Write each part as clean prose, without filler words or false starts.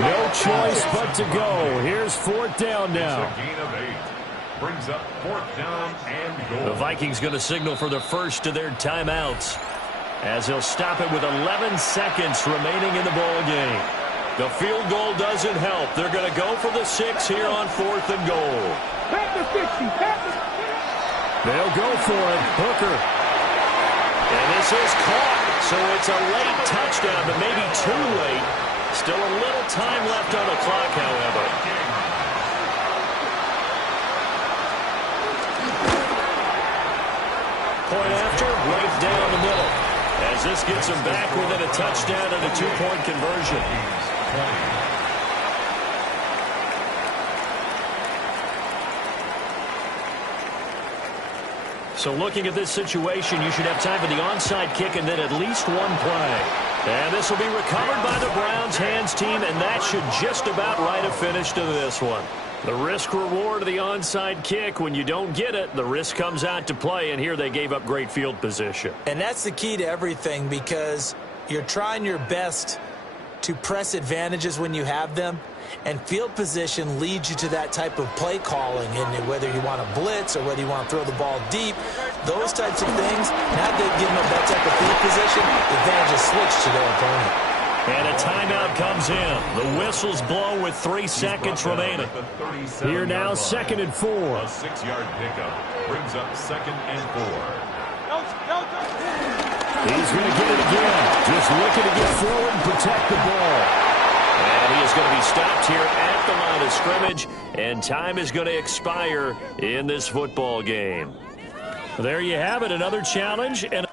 No choice but to go. Here's fourth down now. It's a gain of 8. Brings up fourth down and goal. The Vikings going to signal for the first of their timeouts as they'll stop it with 11 seconds remaining in the ball game. The field goal doesn't help. They're going to go for the 6 here on fourth and goal. They'll go for it. Hooker. And this is caught. So it's a late touchdown, but maybe too late. Still a little time left on the clock, however. Point after, right down the middle. As this gets them back within a touchdown and a 2-point conversion. So looking at this situation, you should have time for the onside kick and then at least one play. And this will be recovered by the Browns hands team, and that should just about write a finish to this one. The risk-reward of the onside kick, when you don't get it, the risk comes out to play, and here they gave up great field position. And that's the key to everything, because you're trying your best to press advantages when you have them, and field position leads you to that type of play calling, and whether you want to blitz or whether you want to throw the ball deep, those types of things, now they've given up that type of field position, the advantage is switched to their opponent. And a timeout comes in. The whistle's blown with 3 seconds remaining. Here now, 2nd and 4. A 6-yard pickup brings up 2nd and 4. He's going to get it again. Just looking to get forward and protect the ball. And he is going to be stopped here at the line of scrimmage, and time is going to expire in this football game. There you have it, another challenge. And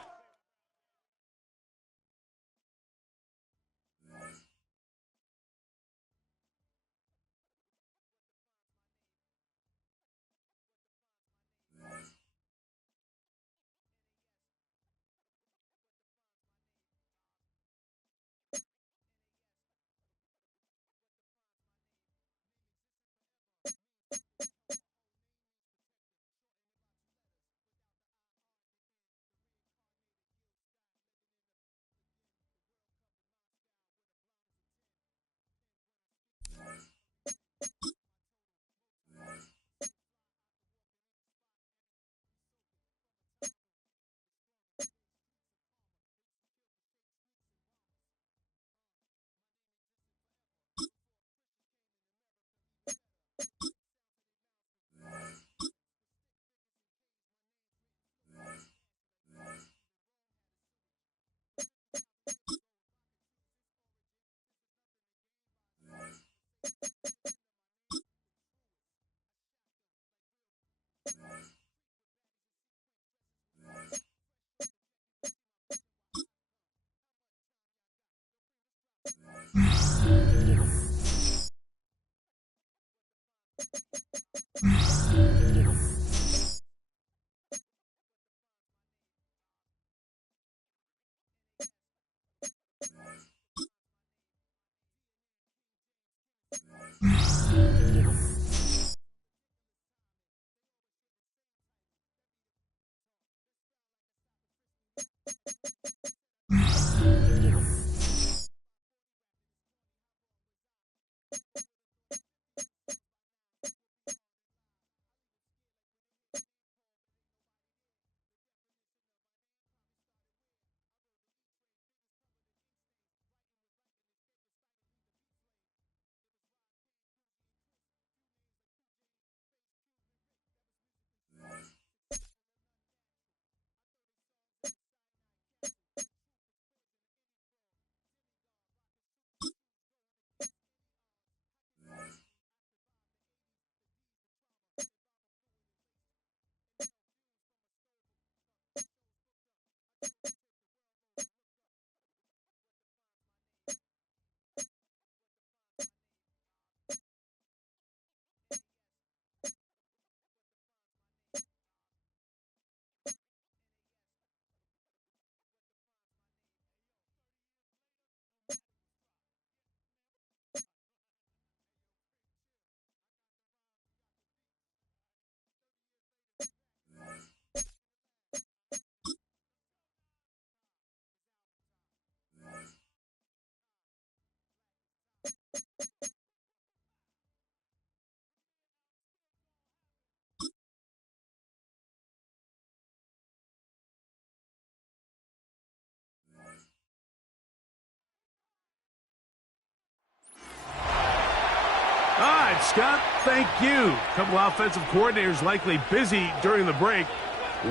right, Scott, thank you. A couple offensive coordinators likely busy during the break.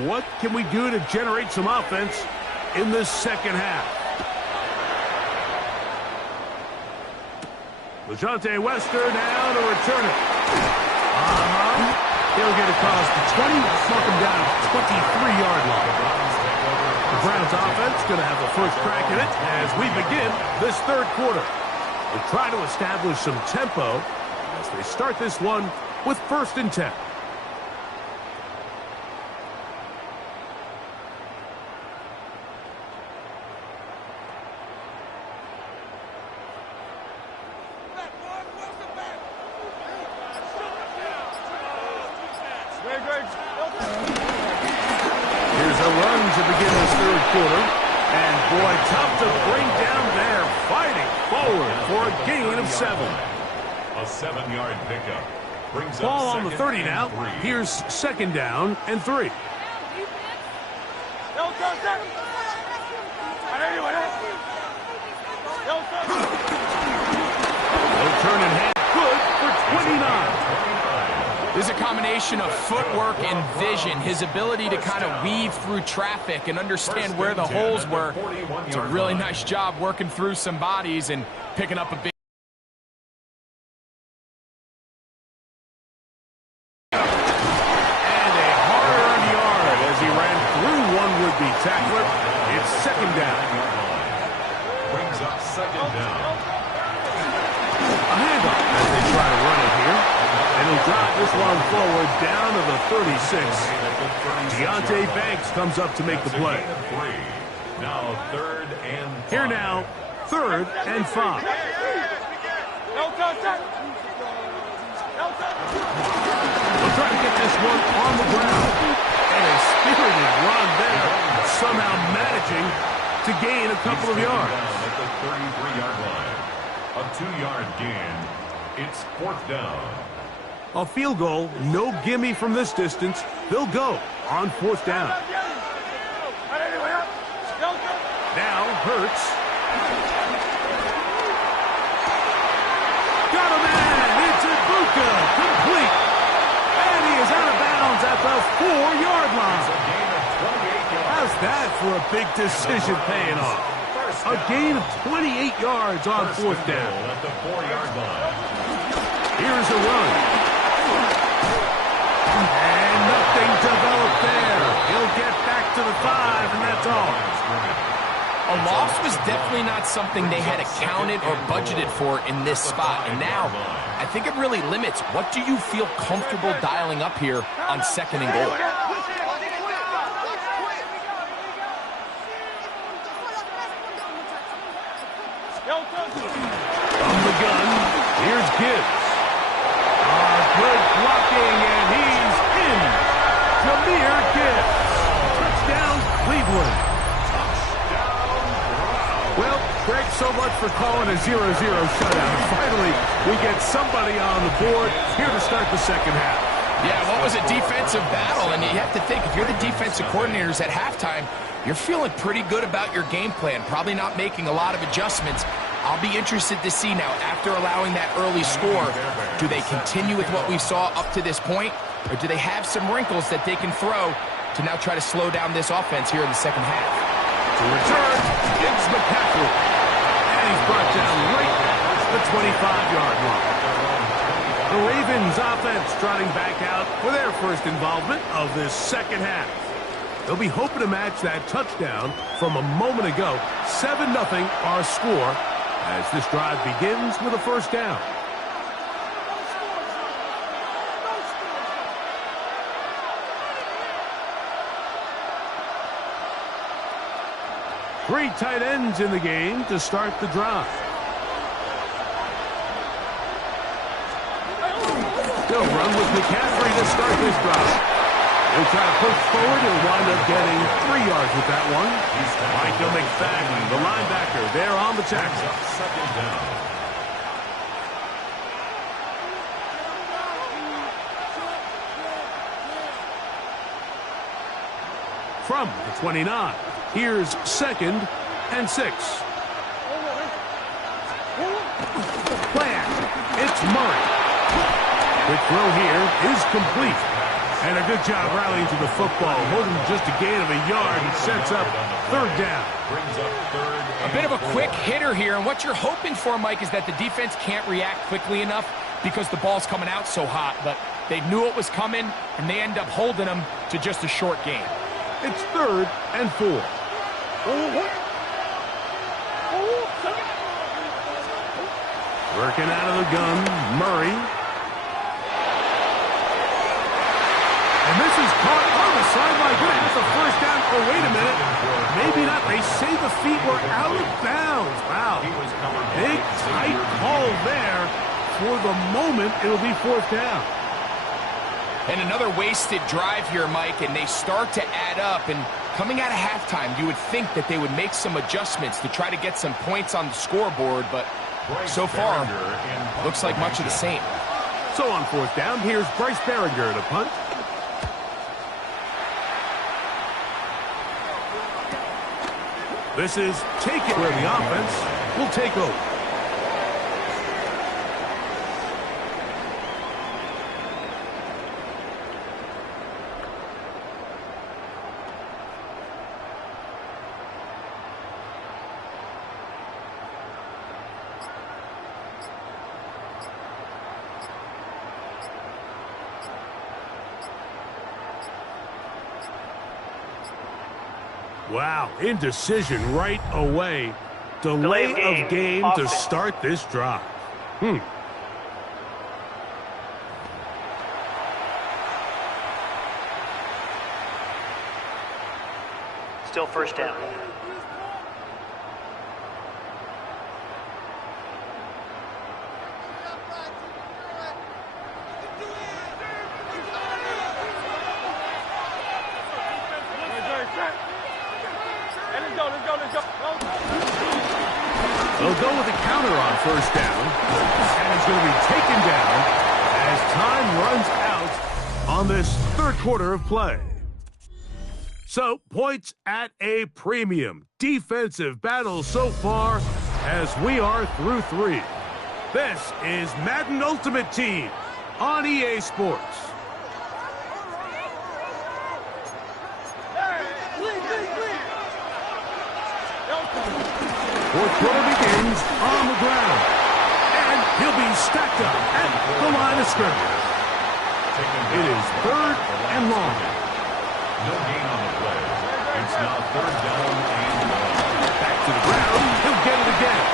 What can we do to generate some offense in the second half? LaJohntay Wester now to return it. He'll get across the 20, knock him down at the 23-yard line. The Browns offense going to have the first crack at it as we begin this third quarter. They try to establish some tempo as they start this one with 1st and 10. Here's a run to begin this third quarter. And boy, tough to bring down there. Fighting forward for a gain of 7. A 7-yard pickup. Brings Ball up on the 30 now. 3. Here's 2nd down and 3. No turn and hand. Good for 29. There's a combination of footwork and vision. His ability to kind of weave through traffic and understand where the holes were. It's a really nice job working through some bodies and picking up a big. And a hard yard as he ran through one would-be tackler. It's 2nd down. Brings up 2nd down. A handoff as they try to run it here. And he'll drive this one forward down to the 36. Deontay Banks comes up to make the play. Now 3rd and 5. Here now, 3rd and 5. They'll try to get this one on the ground. And a spirited run there, somehow managing to gain a couple of yards. At the 33-yard line. A 2-yard gain. It's 4th down. A field goal, no gimme from this distance. They'll go on 4th down. Now Hurts. Got a man. It's Ibuka. Complete. And he is out of bounds at the 4-yard line. How's that for a big decision paying off? A gain of 28 yards on 4th down. At the 4-yard line. Here's a run. And nothing developed there. He'll get back to the 5, and that's all. A loss was definitely not something they had accounted or budgeted for in this spot. And now, I think it really limits what do you feel comfortable dialing up here on 2nd and goal. From the gun, here's Gibbs. Good blocking, and he's in. Jahmyr Gibbs. Touchdown, Cleveland. Well, Greg, so much for calling a 0-0 shutout. Finally, we get somebody on the board here to start the second half. Yeah, what was a defensive battle? And you have to think, if you're the defensive coordinators at halftime, you're feeling pretty good about your game plan, probably not making a lot of adjustments. I'll be interested to see now, after allowing that early score, do they continue with what we saw up to this point, or do they have some wrinkles that they can throw to now try to slow down this offense here in the second half? To return, it's McCaffrey. And he's brought down right at the 25-yard line. The Ravens offense trotting back out for their first involvement of this second half. They'll be hoping to match that touchdown from a moment ago. 7-0 our score as this drive begins with a 1st down. Three tight ends in the game to start the drive. They'll run with McCaffrey to start this drive. He'll try to push forward. He'll wind up getting 3 yards with that one. Michael McFadden, the linebacker, there on the tackle. 2nd down. From the 29, here's 2nd and 6. Play action. It's Murray. Quick throw here is complete. And a good job rallying to the football, holding just a gain of a yard and sets up third down. A bit of a quick hitter here, and what you're hoping for, Mike, is that the defense can't react quickly enough because the ball's coming out so hot. But they knew it was coming, and they end up holding them to just a short gain. It's 3rd and 4. Working out of the gun, Murray. And this is caught on the sideline. Going to have the first down. Oh, wait a minute. Maybe not. They say the feet were out of bounds. Wow. Big, tight call there. For the moment, it'll be 4th down. And another wasted drive here, Mike, and they start to add up. And coming out of halftime, you would think that they would make some adjustments to try to get some points on the scoreboard, but so far, looks like much of the same. So on 4th down, here's Bryce Behringer to punt. This is take it where the offense will take over. Wow, indecision right away. Delay of game to start this drive. Still first down. They'll go with a counter on first down, and it's going to be taken down as time runs out on this 3rd quarter of play. So, points at a premium. Defensive battle so far as we are through 3. This is Madden Ultimate Team on EA Sports. Fourth quarter begins on the ground. And he'll be stacked up at the line of scrimmage. It is 3rd and long. No gain on the play. It's now 3rd down and 1. Back to the ground. He'll get it again.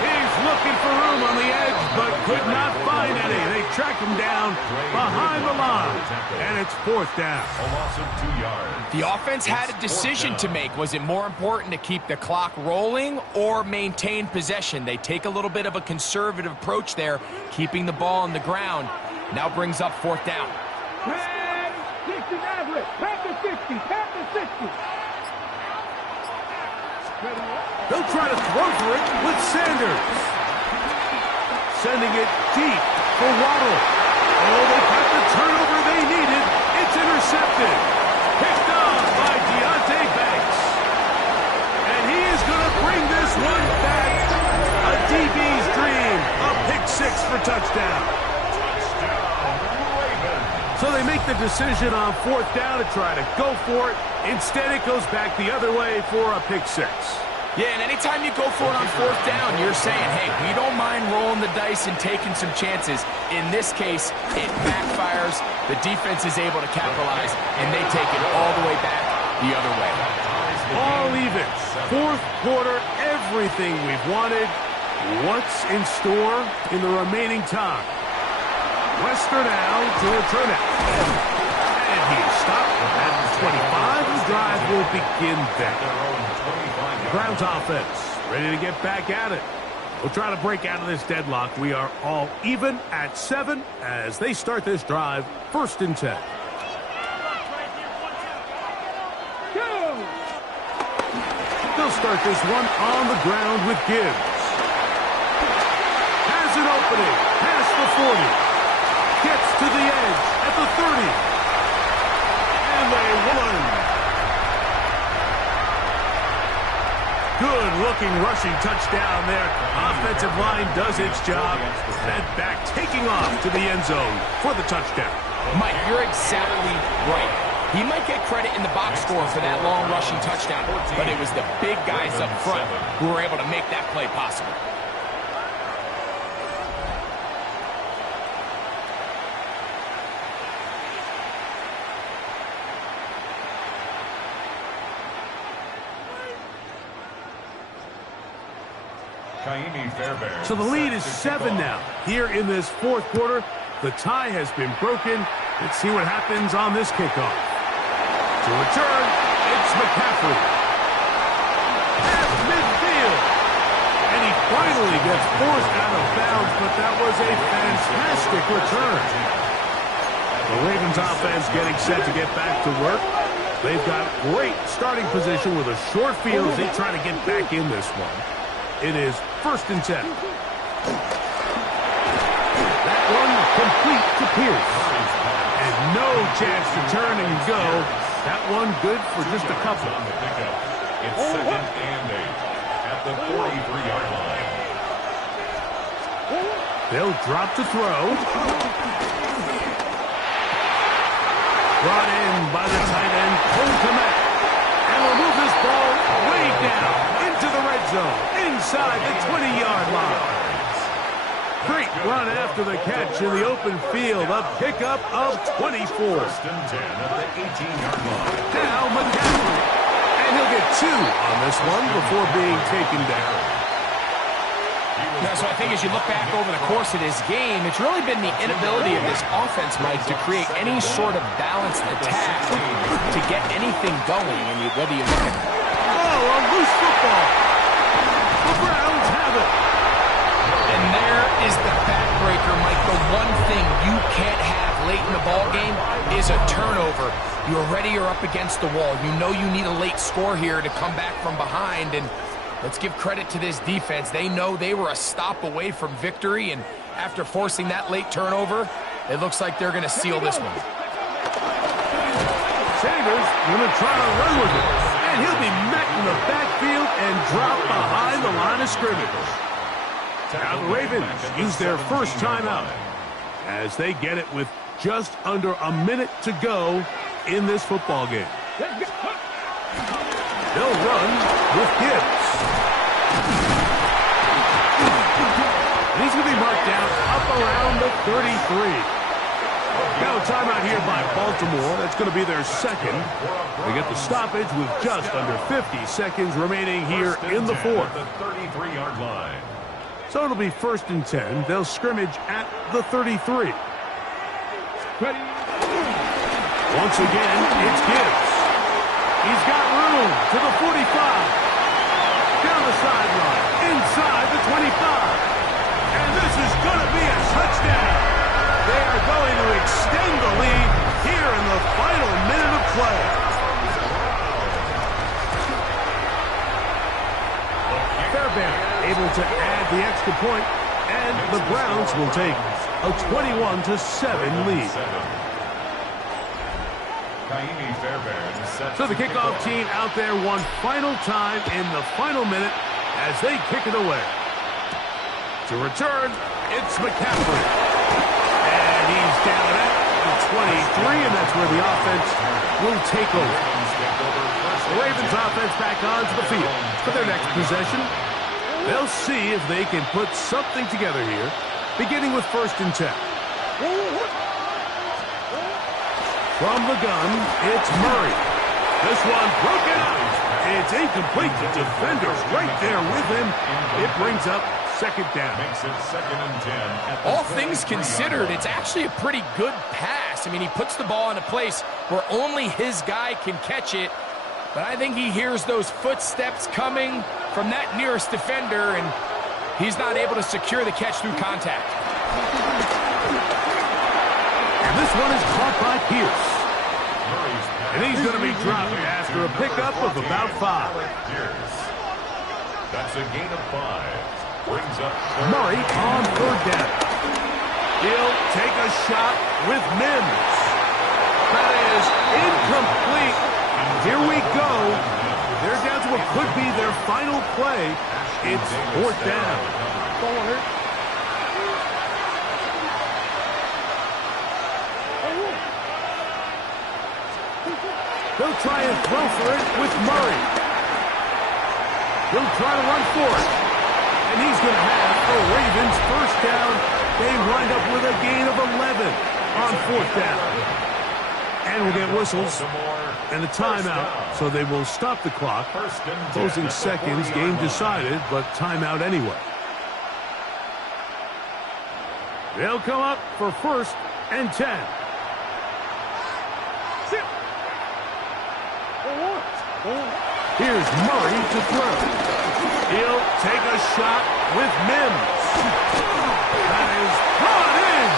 He's looking for room on the edge, but could not find any. They track him down behind the line. And it's 4th down. A loss of 2 yards. The offense had a decision to make. Was it more important to keep the clock rolling or maintain possession? They take a little bit of a conservative approach there, keeping the ball on the ground. Now brings up 4th down. They'll try to throw for it with Sanders. Sending it deep for Waddle. Oh, they got the turnover they needed. It's intercepted. Picked off by Deontay Banks. And he is going to bring this one back. A DB's dream. A pick 6 for touchdown. So they make the decision on 4th down to try to go for it. Instead, it goes back the other way for a pick 6. Yeah, and anytime you go for it on 4th down, you're saying, hey, we don't mind rolling the dice and taking some chances. In this case, it backfires. The defense is able to capitalize, and they take it all the way back the other way. All even. 4th quarter, everything we've wanted. What's in store in the remaining time? Wester now to return it. And he is stopped at 25. The drive will begin then. Browns offense ready to get back at it. We'll try to break out of this deadlock. We are all even at 7 as they start this drive. 1st and 10. They'll start this one on the ground with Gibbs. Has an opening. Past the 40. Gets to the edge at the 30. And they won. Good-looking rushing touchdown there. Offensive line does its job. That back taking off to the end zone for the touchdown. Mike, you're exactly right. He might get credit in the box score for that long rushing touchdown, but it was the big guys up front who were able to make that play possible. So the lead is 7 now. Here in this fourth quarter, the tie has been broken. Let's see what happens on this kickoff. To return, it's McCaffrey. At midfield. And he finally gets forced out of bounds, but that was a fantastic return. The Ravens offense getting set to get back to work. They've got great starting position with a short field as they try to get back in this one. It is 1st and 10. That one complete to Pierce. And no chance to turn and go. That one good for just a couple. It's 2nd and 8 at the 43-yard line. They'll drop to throw. Brought in by the tight end, Cole Kmet. And will move this ball way down into the red zone, inside the 20-yard line. Great run after the catch in the open field. A pickup of 24. 1st and 10 at the 18-yard line. Now McCaffrey. And he'll get 2 on this one before being taken down. Now, so I think as you look back over the course of this game, it's really been the inability of this offense, Mike, to create any sort of balanced attack to get anything going. And whether you look at a loose football. The Browns have it. And there is the backbreaker, Mike. The one thing you can't have late in the ball game is a turnover. You're already up against the wall. You know you need a late score here to come back from behind. And let's give credit to this defense. They know they were a stop away from victory. And after forcing that late turnover, it looks like they're going to seal this one. Sanders going to try to run with it. And he'll be met in the backfield and dropped behind the line of scrimmage. Now the Ravens use their first timeout as they get it with just under a minute to go in this football game. They'll run with Gibbs. And he's going to be marked down up around the 33. Now a timeout here by Baltimore. That's going to be their second. They get the stoppage with just under 50 seconds remaining here in the fourth. The 33-yard line. So it'll be 1st and 10. They'll scrimmage at the 33. Ready? Once again, it's Gibbs. He's got room to the 45. Down the sideline, inside the 25. And this is going to be a touchdown. They are going to extend the lead here in the final minute of play. Fairbairn able to add the extra point, and the Browns will take a 21-7 lead. So the kickoff team out there one final time in the final minute as they kick it away. To return, it's McCaffrey. And he's down at the 23, and that's where the offense will take over. The Ravens offense back onto the field for their next possession. They'll see if they can put something together here, beginning with 1st and 10. From the gun, it's Murray. This one broken up. It's incomplete. The defender's right there with him. It brings up 2nd down. Makes it 2nd and 10. All things considered, it's actually a pretty good pass. I mean, he puts the ball in a place where only his guy can catch it. But I think he hears those footsteps coming from that nearest defender, and he's not able to secure the catch through contact. And this one is caught by Pierce. And he's going to be dropped after a pickup of about 5. That's a gain of 5. Brings up Murray on 3rd down. He'll take a shot with Mims. That is incomplete. Here we go. They're down to what could be their final play. It's fourth down. They'll try and throw for it with Murray. He'll try to run for it. And he's going to have the Ravens first down. They wind up with a gain of 11 on fourth down. And we'll get whistles and a timeout, so they will stop the clock. Closing seconds, game decided, but timeout anyway. They'll come up for first and 10. Here's Murray to throw. He'll take a shot with Mims. That is brought in.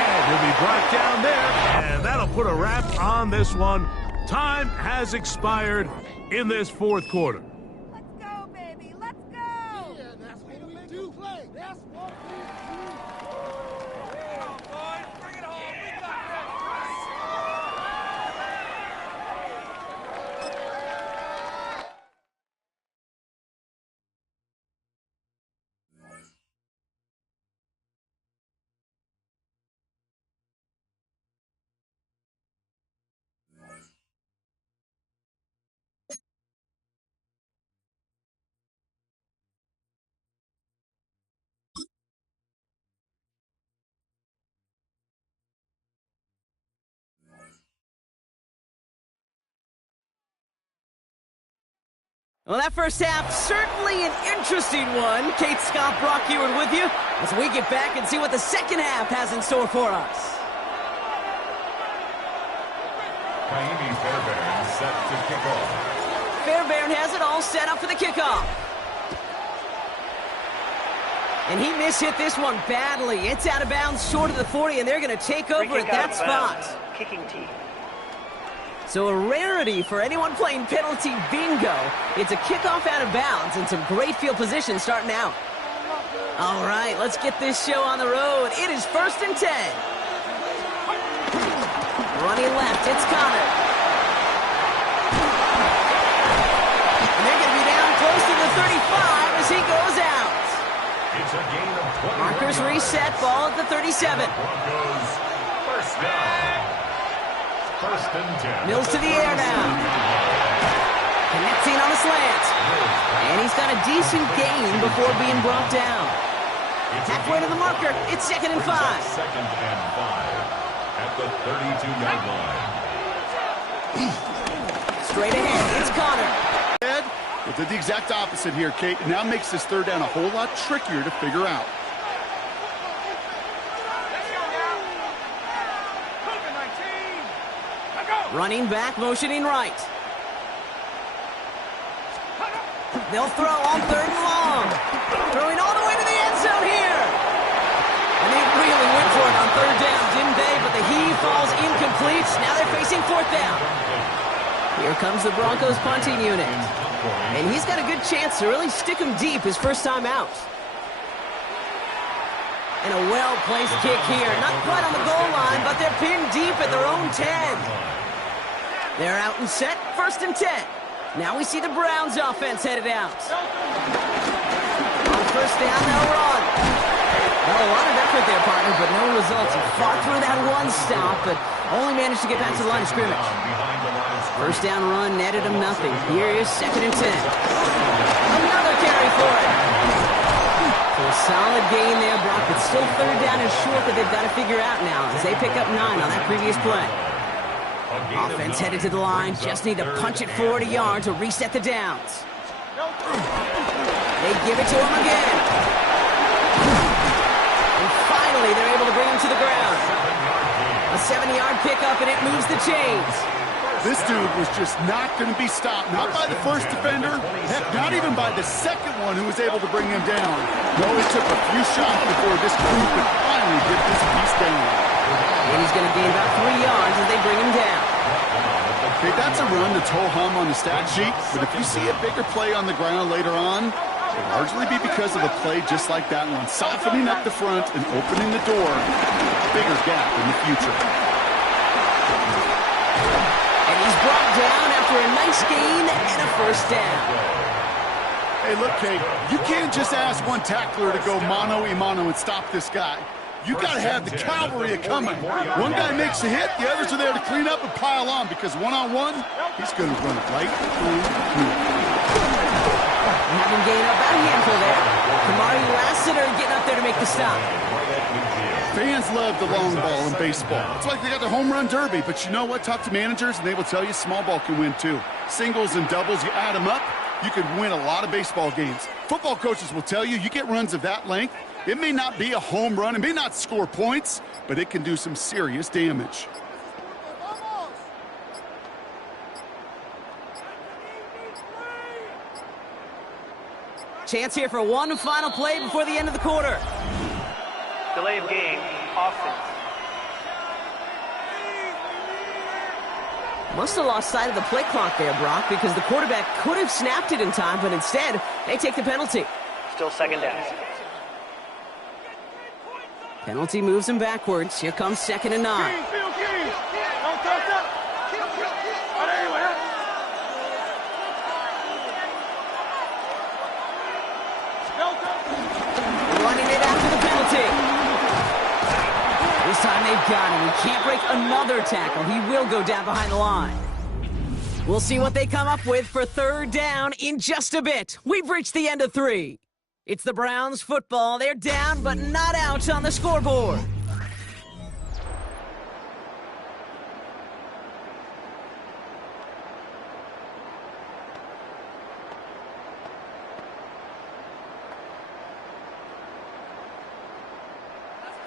And he'll be brought down there. And that'll put a wrap on this one. Time has expired in this fourth quarter. Let's go, baby. Let's go. Yeah, that's what we do. Play. That's what we do. Come on, boys. Bring it home. We got that. Well, that first half, certainly an interesting one. Kate Scott, Brock Ewart with you as we get back and see what the second half has in store for us. Kaimi Fairbairn set to kick off. Fairbairn has it all set up for the kickoff. And he mishit this one badly. It's out of bounds short of the 40, and they're going to take over at that spot. Kicking team. So a rarity for anyone playing penalty bingo. It's a kickoff out of bounds and some great field position starting out. All right, let's get this show on the road. It is first and 10. Running left, it's Connor. And they're going to be down close to the 35 as he goes out. It's a gain of 20. Markers reset, ball at the 37. Broncos first down. First and 10. Mills to the air now. Connecting on a slant. And he's got a decent gain before being brought down. Halfway to the marker. It's second and 5. Second and 5 at the 32-yard line. Straight ahead. It's Connor. But did the exact opposite here, Kate. It now makes this third down a whole lot trickier to figure out. Running back, motioning right. They'll throw on third and long. Throwing all the way to the end zone here. And they really went for it on third down, didn't they? But the heave falls incomplete. Now they're facing fourth down. Here comes the Broncos punting unit. And he's got a good chance to really stick him deep his first time out. And a well-placed kick here. Not quite on the goal line, but they're pinned deep at their own 10. They're out and set, first and 10. Now we see the Browns offense headed out. On first down, they'll run. Well, a lot of effort there, partner, but no results. He fought through that one stop, but only managed to get back to the line of scrimmage. First down run netted him nothing. Here is second and 10. Another carry for it. So a solid gain there, Brock, but still third down and short that they've got to figure out now as they pick up 9 on that previous play. Offense headed to the line. Just need to punch it 40 yards to reset the downs. They give it to him again. And finally, they're able to bring him to the ground. A 70-yard pickup, and it moves the chains. This dude was just not going to be stopped. Not by the first defender. Heck, not even by the second one who was able to bring him down. No, it took a few shots before this group could finally get this piece down. And he's going to gain about 3 yards as they bring him down. Okay, that's a run that's ho-hum on the stat sheet, but if you see a bigger play on the ground later on, it'll largely be because of a play just like that one, softening up the front and opening the door, bigger gap in the future. And he He's brought down after a nice gain and a first down. Hey, look, Kate, you can't just ask one tackler to go mano-a-mano and stop this guy. You got to have the cavalry coming. One guy makes a hit, the others are there to clean up and pile on, because one-on-one, he's going to run right through you. Having gained up about a handful there. Kamari Lassiter getting up there to make the stop. Fans love the long ball in baseball. It's like they got the home run derby, but you know what? Talk to managers, and they will tell you small ball can win too. Singles and doubles, you add them up, you could win a lot of baseball games. Football coaches will tell you, you get runs of that length, it may not be a home run, it may not score points, but it can do some serious damage. Chance here for one final play before the end of the quarter. Delay of game, offense. Must have lost sight of the play clock there, Brock, because the quarterback could have snapped it in time, but instead, they take the penalty. Still second down. Penalty moves him backwards. Here comes 2nd and 9. Running it after the penalty. This time they've got him. He can't break another tackle. He will go down behind the line. We'll see what they come up with for 3rd down in just a bit. We've reached the end of 3. It's the Browns football. They're down, but not out on the scoreboard.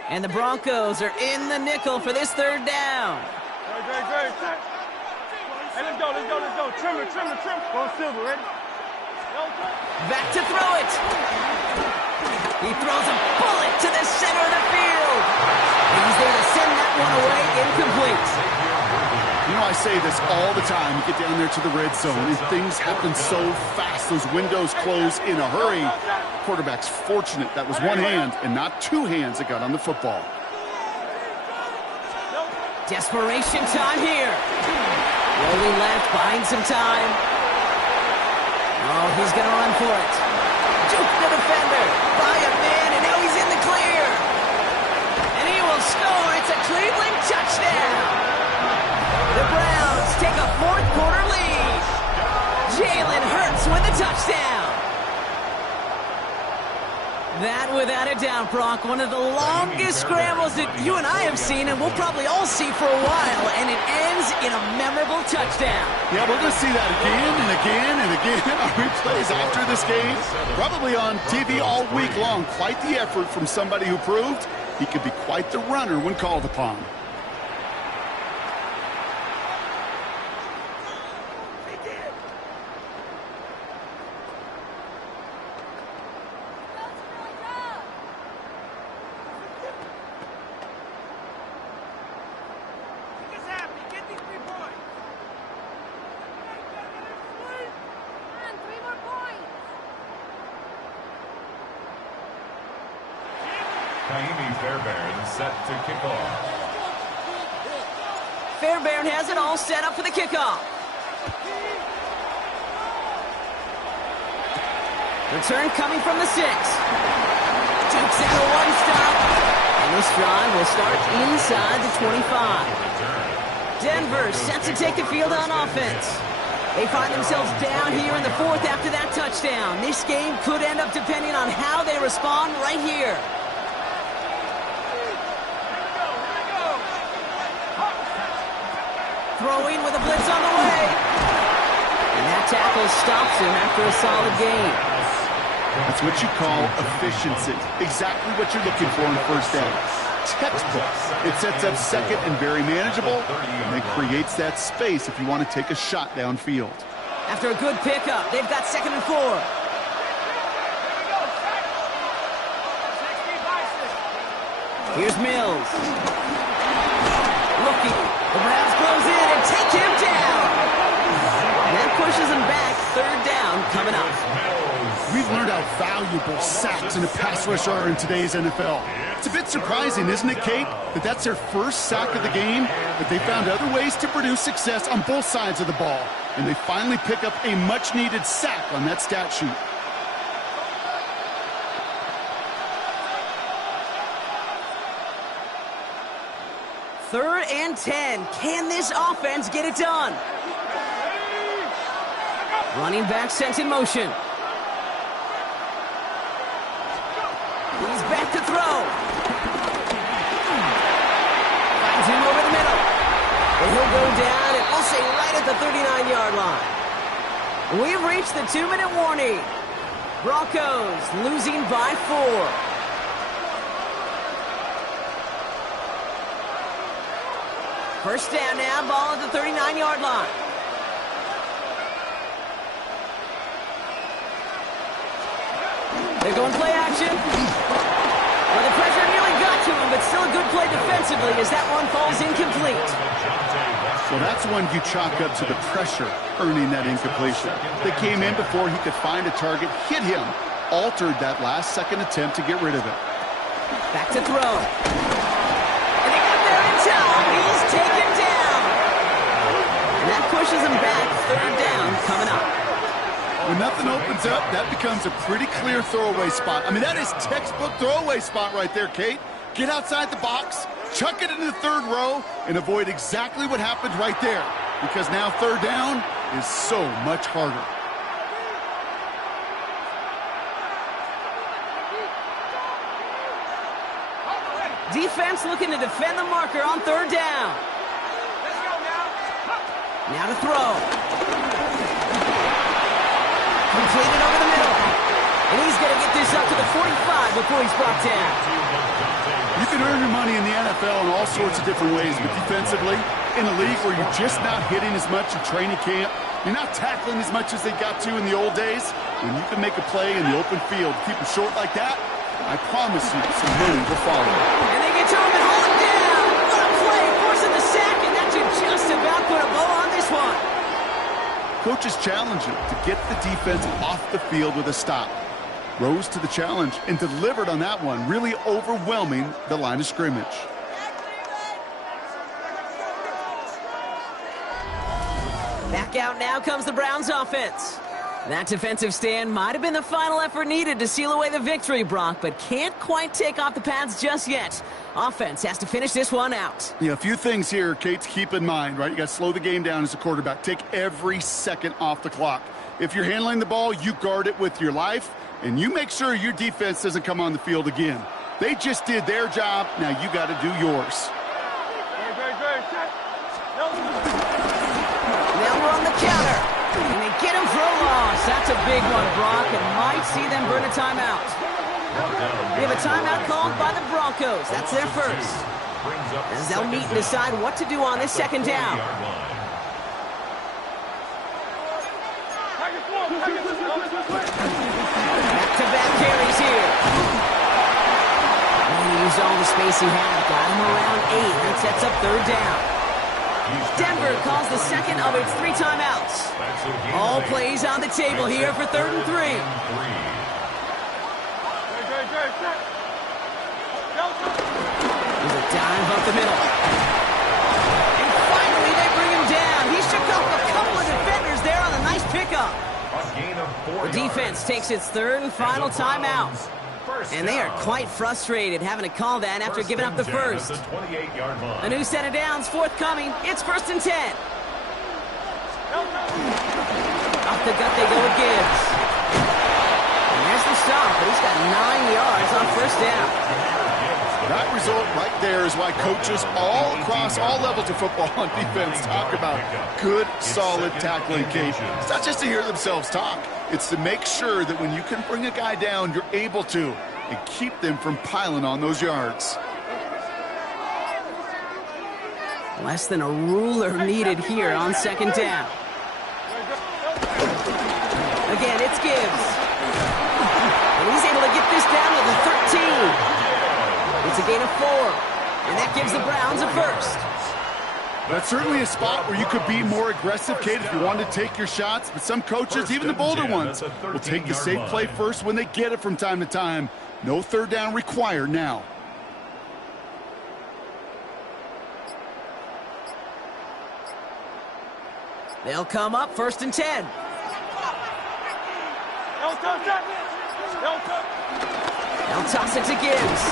And the Broncos are in the nickel for this 3rd down. Hey, let's go. Trim. Go Silver, ready? Back to throw it. He throws a bullet to the center of the field. He's there to send that one away, incomplete. You know, I say this all the time. You get down there to the red zone, and things happen so fast. Those windows close in a hurry. Quarterback's fortunate that was one hand and not two hands that got on the football. Desperation time here. Rolling left, buying some time. Oh, he's going to run for it. Juke the defender by a man, and now he's in the clear. And he will score. It's a Cleveland touchdown. The Browns take a 4th quarter lead. Jalen Hurts with a touchdown. That, without a doubt, Brock, one of the longest scrambles that you and I have seen, and we'll probably all see for a while, and it ends in a memorable touchdown. Yeah, we're going to see that again and again and again on replays after this game. Probably on TV all week long. Quite the effort from somebody who proved he could be quite the runner when called upon. Set to kick off. Fairbairn has it all set up for the kickoff. Return coming from the 6. Jukes into one stop. And this drive will start inside the 25. Denver set to take the field on offense. They find themselves down here in the 4th after that touchdown. This game could end up depending on how they respond right here. Throwing with a blitz on the way. And that tackle stops him after a solid gain. That's what you call efficiency. Exactly what you're looking for in 1st down. Textbook. It sets up 2nd and very manageable, and it creates that space if you want to take a shot downfield. After a good pickup, they've got 2nd and 4. Here's Mills. Looking. The Browns close in and take him down. That pushes them back. Third down coming up. We've learned how valuable sacks in a pass rush are in today's NFL. It's a bit surprising, isn't it, Kate, that that's their first sack of the game, but they found other ways to produce success on both sides of the ball, and they finally pick up a much-needed sack on that stat sheet. Third and 10. Can this offense get it done? Running back sent in motion. He's back to throw. Finds him over the middle. And he'll go down, and we'll say right at the 39-yard line. We've reached the 2-minute warning. Broncos losing by 4. First down now, ball at the 39-yard line. They're going play action. Well, the pressure nearly got to him, but still a good play defensively as that one falls incomplete. Well, that's one you chalk up to the pressure earning that incompletion. They came in before he could find a target, hit him, altered that last-second attempt to get rid of it. Back to throw. And they got there in time. He's taken down. And that pushes him back. Third down coming up. When nothing opens up, that becomes a pretty clear throwaway spot. I mean, that is textbook throwaway spot right there, Kate. Get outside the box, chuck it into the third row, and avoid exactly what happened right there. Because now third down is so much harder. Defense looking to defend the marker on third down. Now to throw. Completed over the middle. And he's going to get this up to the 45 before he's brought down. You can earn your money in the NFL in all sorts of different ways, but defensively, in a league where you're just not hitting as much in training camp, you're not tackling as much as they got to in the old days, when you can make a play in the open field, keep it short like that, I promise you some money will follow. And they get to him and haul him down. What a play, forcing the sack, and that should just about put a bow on this one. Coaches challenge him to get the defense off the field with a stop. Rose to the challenge and delivered on that one, really overwhelming the line of scrimmage. Back out now comes the Browns offense. That defensive stand might have been the final effort needed to seal away the victory, Brock, but can't quite take off the pads just yet. Offense has to finish this one out. Yeah, a few things here, Kate, to keep in mind, right? You got to slow the game down as a quarterback. Take every second off the clock. If you're handling the ball, you guard it with your life, and you make sure your defense doesn't come on the field again. They just did their job. Now you got to do yours. Now we're on the counter. And they get him for a loss. That's a big one, Brock, and might see them burn a timeout. We have a timeout called by the Broncos. That's their first. As they'll meet and decide what to do on this second down. Back-to-back carries here. And he used all the space he had. Got him around 8. That sets up third down. Denver calls the second of its 3 timeouts. All plays on the table here for third and 3. There's a dive up the middle. And finally they bring him down. He shook up a couple of defenders there on a nice pickup. The defense takes its third and final timeout. And they are quite frustrated having to call that after giving up the first. A new set of downs forthcoming. It's first and 10. Off the gut they go with Gibbs. And there's the stop, but he's got 9 yards on first down. That result right there is why coaches all across all levels of football on defense talk about good, solid tackling, Kate. It's not just to hear themselves talk. It's to make sure that when you can bring a guy down, you're able to, and keep them from piling on those yards. Less than a ruler needed here on second down. Again, it's Gibbs. And he's able to get this down to the 13. It's a gain of 4. And that gives the Browns a first. That's certainly a spot where you could be more aggressive, Kate, if you wanted to take your shots. But some coaches, even the bolder ones, will take the safe play first when they get it from time to time. No third down required now. They'll come up 1st and 10. They'll toss it to Gibbs.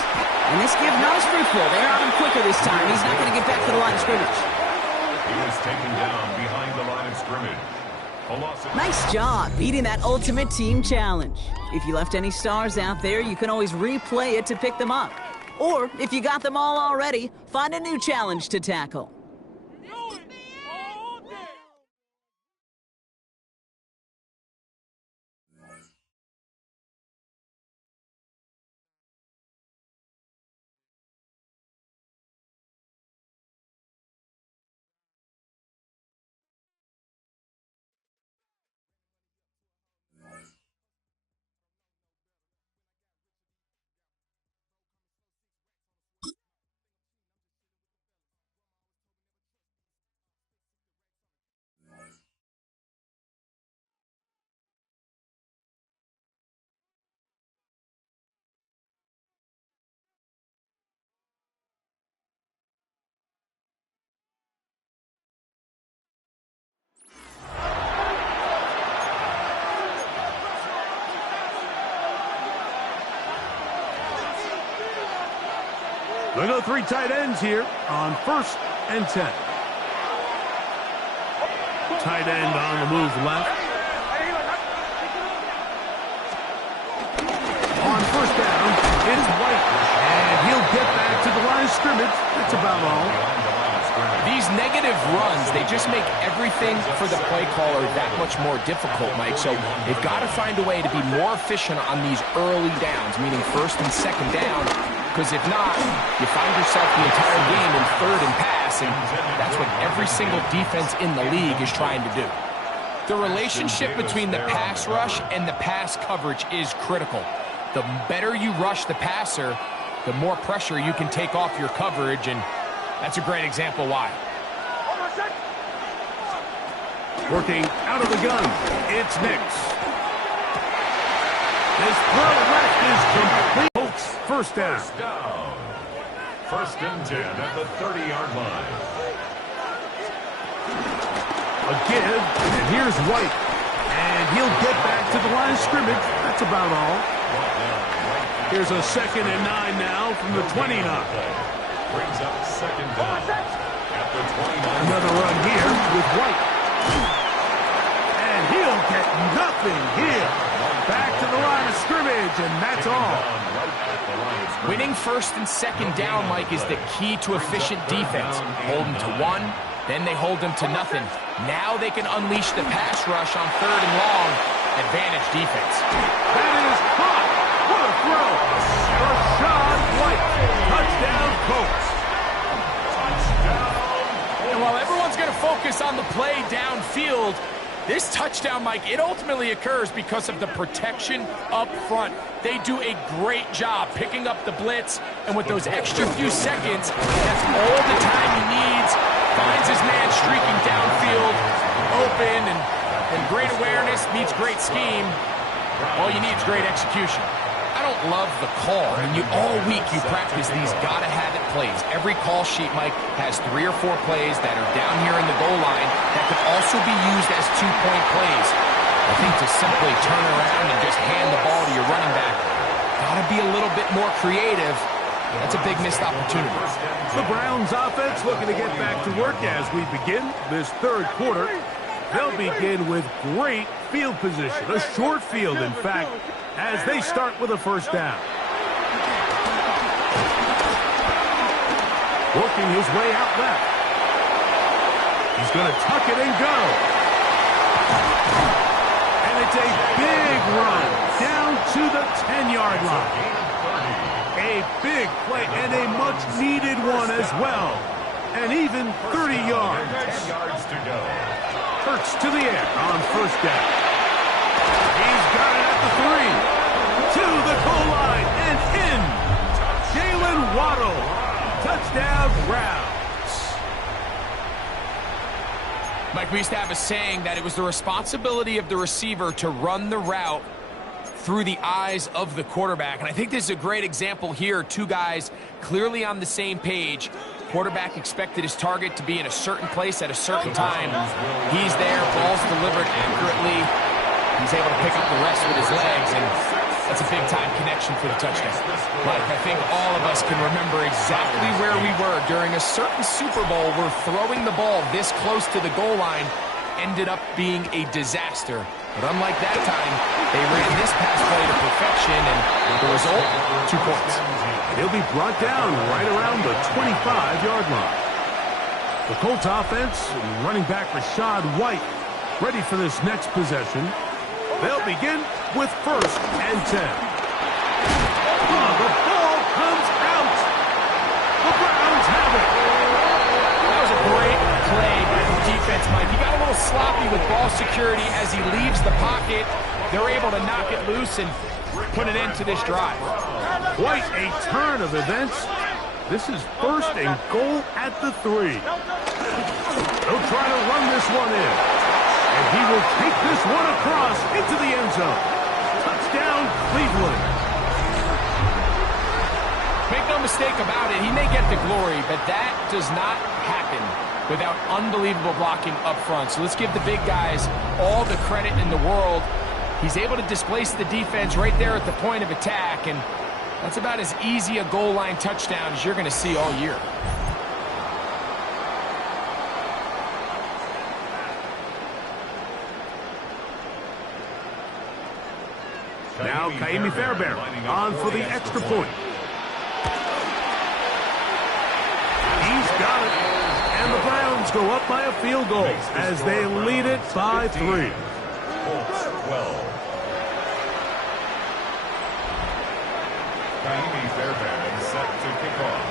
And this give not as fruitful. They're on him quicker this time. He's not going to get back to the line of scrimmage. He was taken down behind the line of scrimmage. Nice job beating that ultimate team challenge. If you left any stars out there, you can always replay it to pick them up. Or, if you got them all already, find a new challenge to tackle. They go 3 tight ends here on 1st and 10. Tight end on the move left. On 1st down, it's White. And he'll get back to the line of scrimmage. That's about all. These negative runs, they just make everything for the play caller that much more difficult, Mike. So they've got to find a way to be more efficient on these early downs, meaning 1st and 2nd down. Because if not, you find yourself the entire game in 3rd and pass, and that's what every single defense in the league is trying to do. The relationship between the pass rush and the pass coverage is critical. The better you rush the passer, the more pressure you can take off your coverage, and that's a great example why. Working out of the gun, it's Nix. This throw left is complete. 1st down. 1st and 10 at the 30-yard line. A give, and here's White. And he'll get back to the line of scrimmage. That's about all. Here's a 2nd and 9 now from the 29. Brings up 2nd down at the 29. Another run here with White. And he'll get nothing here. Back to the line of scrimmage, and that's all. Winning 1st and 2nd down, Mike, is the key to efficient defense. Hold them to 1, then they hold them to nothing. Now they can unleash the pass rush on 3rd and long. Advantage defense. That is caught. What a throw. Rashad White. Touchdown, Colts. And while everyone's going to focus on the play downfield, this touchdown, Mike, it ultimately occurs because of the protection up front. They do a great job picking up the blitz, and with those extra few seconds, that's all the time he needs. Finds his man streaking downfield, open, and great awareness meets great scheme. All you need is great execution. I don't love the call. I mean, all week you practice these gotta-have-it plays. Every call sheet, Mike, has 3 or 4 plays that are down here in the goal line that could also be used as 2-point plays. I think to simply turn around and just hand the ball to your running back, gotta be a little bit more creative. That's a big missed opportunity. The Browns offense looking to get back to work as we begin this 3rd quarter. They'll begin with great field position, a short field, in fact, as they start with a 1st down. Working his way out left. He's going to tuck it and go. And it's a big run down to the 10-yard line. A big play and a much-needed one as well. And even 30 yards. 10 yards to go. Hurts to the air on 1st down. He's got it at the 3. To the goal line and in. Jalen Waddle. Touchdown, Browns. Mike, we used to have a saying that it was the responsibility of the receiver to run the route through the eyes of the quarterback. And I think this is a great example here. Two guys clearly on the same page. Quarterback expected his target to be in a certain place at a certain time. He's there, ball's delivered accurately. He's able to pick up the rest with his legs, and that's a big-time connection for the touchdown. Mike, I think all of us can remember exactly where we were during a certain Super Bowl where throwing the ball this close to the goal line ended up being a disaster. But unlike that time, they ran this pass play to perfection, and the result, 2 points. He'll be brought down right around the 25-yard line. The Colts offense, running back Rachaad White, ready for this next possession. They'll begin with 1st and 10. Oh, the ball comes out. The Browns have it. That was a great play by the defense, Mike. He got a little sloppy with ball security as he leaves the pocket. They're able to knock it loose and put an end to this drive. Quite a turn of events. This is 1st and goal at the 3. They'll try to run this one in. And he will take this one across into the end zone. Touchdown, Cleveland. Make no mistake about it, he may get the glory, but that does not happen without unbelievable blocking up front. So let's give the big guys all the credit in the world. He's able to displace the defense right there at the point of attack, and that's about as easy a goal line touchdown as you're going to see all year. Now Kaimi Fairbairn on for the extra point. He's got it. And the Browns go up by a field goal as they lead it by 3. Kaimi Fairbairn set to kick off.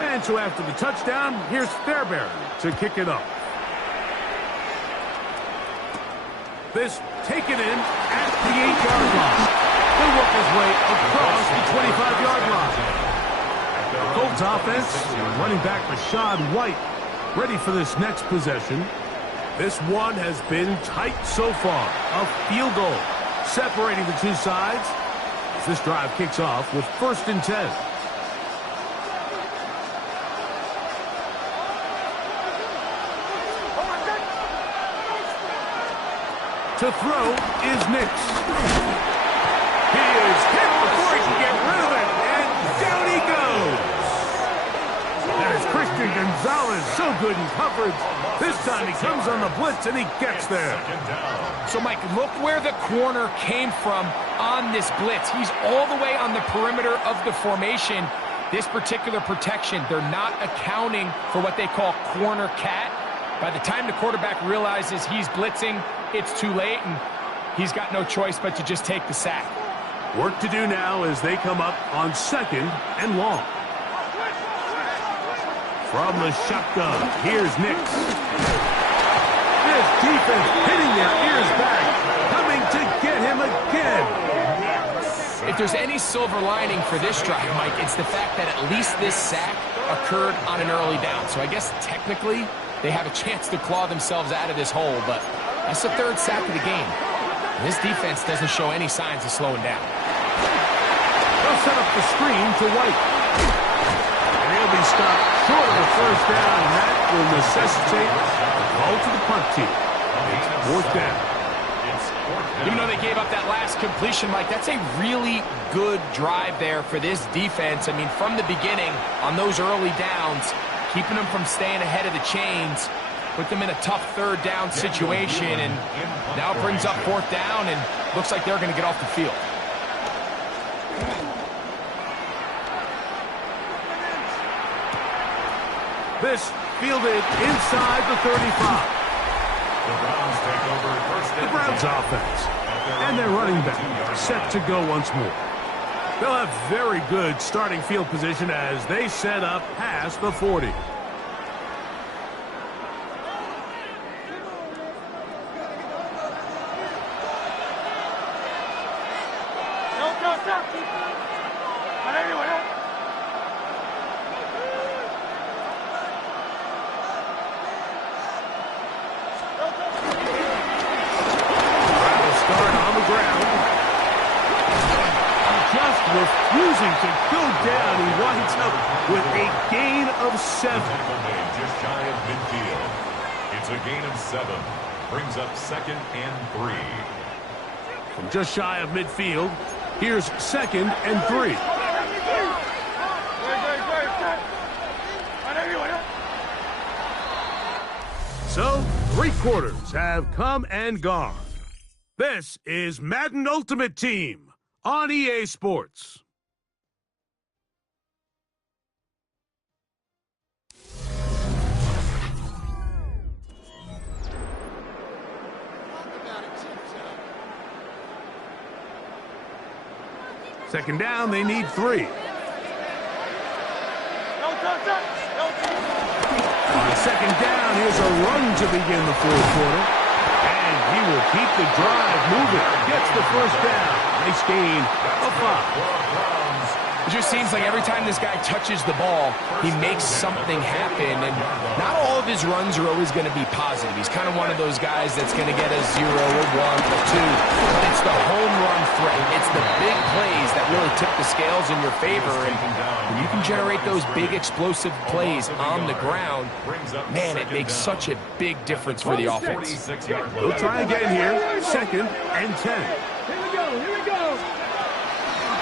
And so after the touchdown, here's Fairbairn to kick it up. This taken in at the 8-yard line. He'll work his way across the 25-yard line. Colts offense, running back Rachaad White, ready for this next possession. This one has been tight so far. A field goal separating the two sides as this drive kicks off with 1st and 10. To throw is Nix. He is hit before he can get rid of it, and down he goes. That is Christian Gonzalez, so good in coverage. This time he comes on the blitz, and he gets there. So, Mike, look where the corner came from on this blitz. He's all the way on the perimeter of the formation. This particular protection, they're not accounting for what they call corner cat. By the time the quarterback realizes he's blitzing, it's too late, and he's got no choice but to just take the sack. Work to do now as they come up on 2nd and long. From the shotgun, here's Nix. This defense hitting their ears back, coming to get him again. If there's any silver lining for this drive, Mike, it's the fact that at least this sack occurred on an early down. So I guess technically they have a chance to claw themselves out of this hole, but that's the 3rd sack of the game. And this defense doesn't show any signs of slowing down. They'll set up the screen to White. And he'll be stopped short of the 1st down, and that will necessitate a call to the punt team. It's 4th down. Even though they gave up that last completion, Mike, that's a really good drive there for this defense. I mean, from the beginning, on those early downs, keeping them from staying ahead of the chains, put them in a tough 3rd down situation, and now it brings up 4th down, and looks like they're going to get off the field. This fielded inside the 35. The Browns take over 1st and The Browns offense. And their running back set to go once more. They'll have very good starting field position as they set up past the 40. refusing to go down. He winds up with a gain of 7. Just shy of midfield. It's a gain of 7. Brings up 2nd and 3. From just shy of midfield, here's 2nd and 3. So, 3 quarters have come and gone. This is Madden Ultimate Team on EA Sports. Second down, they need 3. On second down, here's a run to begin the 4th quarter. And he will keep the drive moving. Gets the first down. Nice gain of 5. It just seems like every time this guy touches the ball, he makes something happen. And not all of his runs are always going to be positive. He's kind of one of those guys that's going to get a 0, a 1, a 2. But it's the home run threat. It's the big plays that really tip the scales in your favor. And when you can generate those big explosive plays on the ground, man, it makes such a big difference for the offense. We'll try again here. 2nd and 10. Here we go.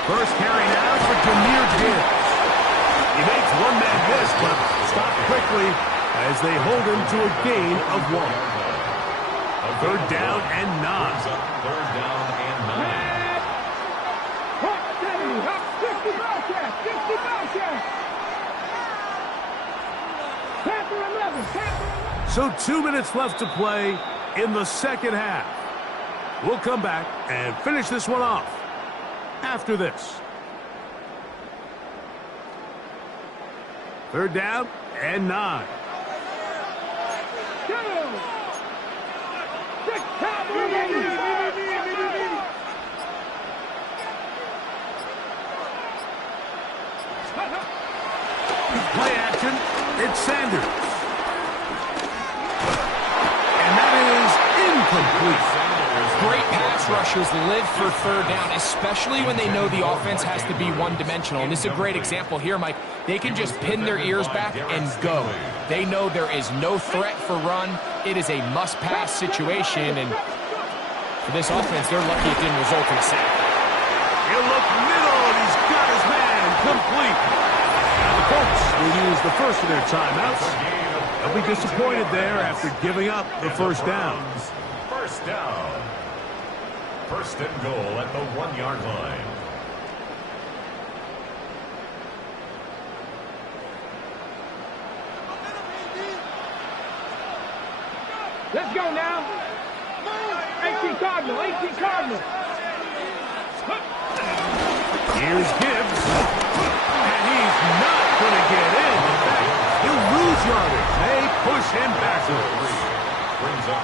First carry now for Demir Gibbs. He makes one man miss, but stopped quickly as they hold him to a gain of 1. 3rd down and 9. 3rd down and 9. So 2 minutes left to play in the 2nd half. We'll come back and finish this one off after this. 3rd down and 9. Play action. It's Sanders. And that is incomplete. Great pass rushers live for 3rd down, especially when they know the offense has to be one-dimensional. And this is a great example here, Mike. They can just pin their ears back and go. They know there is no threat for run. It is a must-pass situation. And for this offense, they're lucky it didn't result in a sack. He'll look middle, and he's got his man complete. Now the Colts will use the first of their timeouts. They'll be disappointed there after giving up the first down. First down. 1st and goal at the 1-yard line. Let's go now. 18 Cardinal. Here's Gibbs. And he's not going to get in. In fact, he'll lose yardage. They push him backwards.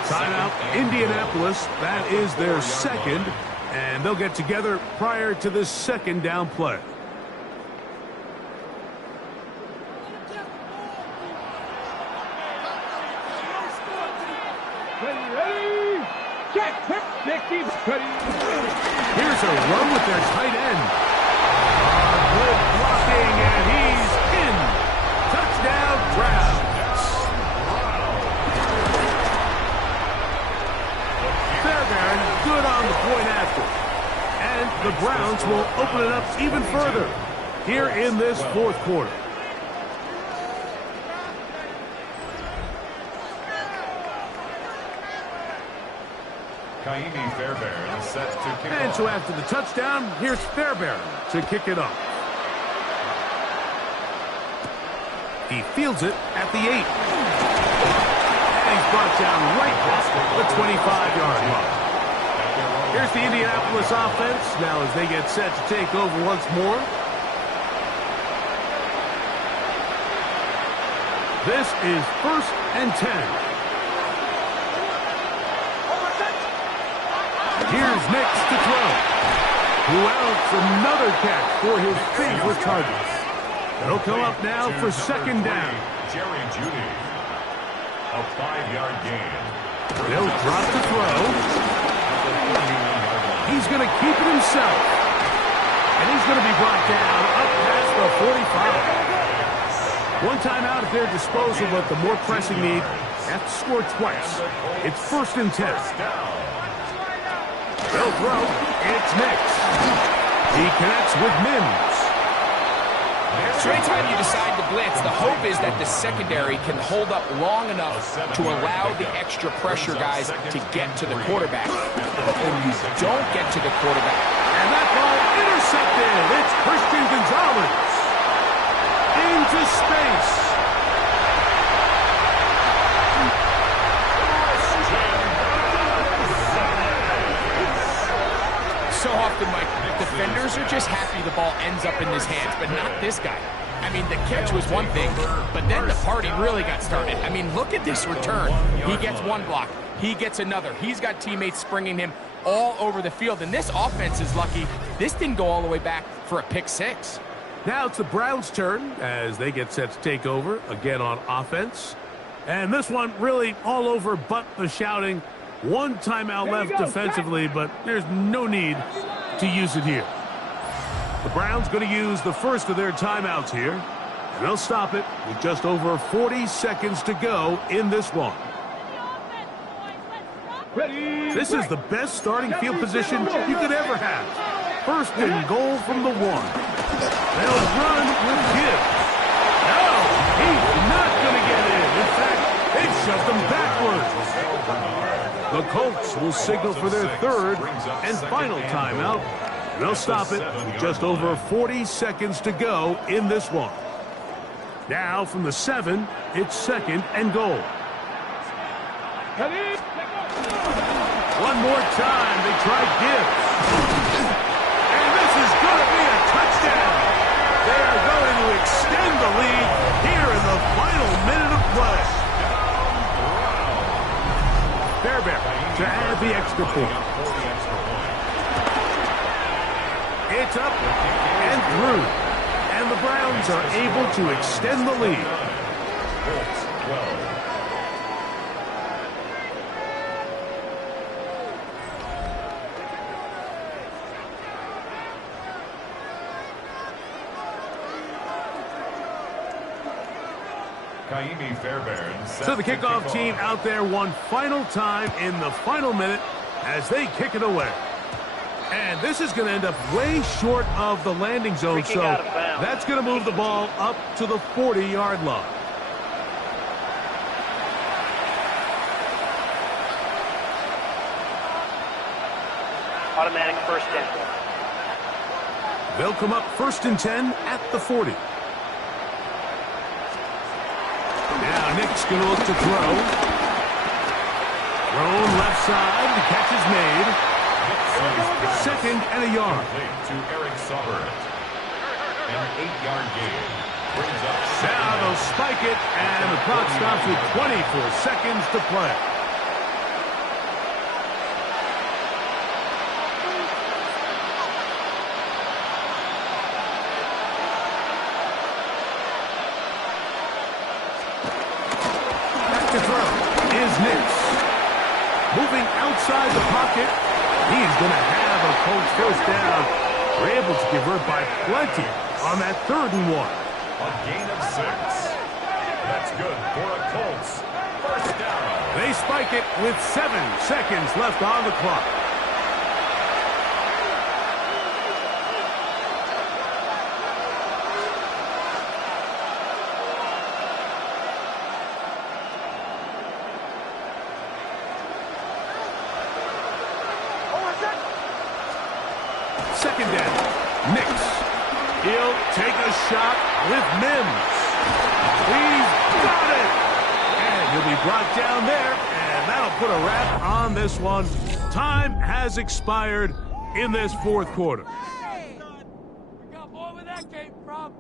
Timeout, Indianapolis. That is their 2nd. And they'll get together prior to this 2nd down play. Ready. Check. Here's a run with their tight end. Good blocking, and he's in. Touchdown, Browns. Fairbairn good on the point after. And the Browns will open it up even further here in this 4th quarter. Kaimi Fairbairn is set to kick And off. so after the touchdown, here's Fairbairn to kick it off. He fields it at the 8. And he's brought down right past the 25-yard line. Here's the Indianapolis offense now as they get set to take over once more. This is 1st and 10. Here's Nix to throw. Who else? Another catch for his favorite targets. It'll come up now for 2nd down. Jerry Jeudy. A 5-yard gain. They'll drop the throw. He's going to keep it himself. And he's going to be brought down up past the 45. One timeout at their disposal, but the more pressing need, have to score twice. It's 1st and 10. They'll throw. It's Nix. He connects with Mims. So anytime you decide to blitz, the hope is that the secondary can hold up long enough to allow the extra pressure guys to get to the quarterback. When you don't get to the quarterback. And that ball intercepted. It's Christian Gonzalez. Into space. So often, Mike, defenders are just happy the ball ends up in his hands, but not this guy. I mean, the catch was one thing, but then the party really got started. I mean, look at this return. He gets one block. He gets another. He's got teammates springing him all over the field, and this offense is lucky. This didn't go all the way back for a pick six. Now it's the Browns' turn as they get set to take over again on offense. And this one really all over but the shouting. One timeout left defensively, but there's no need to use it here. The Browns going to use the first of their timeouts here. And they'll stop it with just over 40 seconds to go in this one. This is the best starting field position you could ever have. 1st and goal from the 1. They'll run with Gibbs. No, he's not going to get in. In fact, they shoved him backwards. The Colts will signal for their 3rd and final timeout. They'll stop it with just over 40 seconds to go in this one. Now from the 7, it's 2nd and goal. One more time, they try Gibbs. And this is going to be a touchdown. They are going to extend the lead here in the final minute of play. Fairbairn to add the extra point. It's up and through. And the Browns are able to extend the lead. So the kickoff team out there one final time in the final minute as they kick it away. And this is going to end up way short of the landing zone, so that's going to move the ball up to the 40-yard line. Automatic 1st down. They'll come up 1st and 10 at the 40. Now Nick's going to look to throw. Thrown left side. The catch is made. 2nd and a yard. To Eric Saubert. An 8-yard gain. Now they'll spike it, and the clock stops with 24 seconds to play. To throw is Nix. Moving outside the pocket. He's going to have a Colts 1st down. We're able to convert by plenty on that 3rd and 1. A gain of 6. That's good for a Colts 1st down. They spike it with 7 seconds left on the clock. Second down. Nix. He'll take a shot with Mims. He's got it. And he'll be brought down there, and that'll put a wrap on this one. Time has expired in this 4th quarter. Hey! We got more where that came from.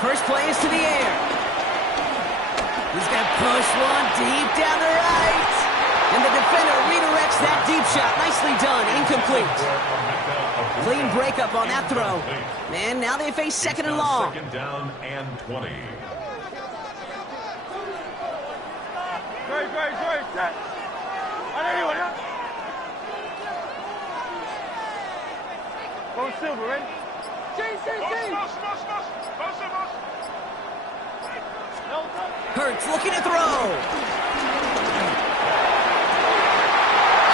First play is to the air. He's going to push one deep down the right. And the defender redirects that deep shot. Nicely done. Incomplete. Clean breakup on that throw. And now they face second and long. Second down and 20. Great, set. Go Silver, ready? Hurts looking to throw.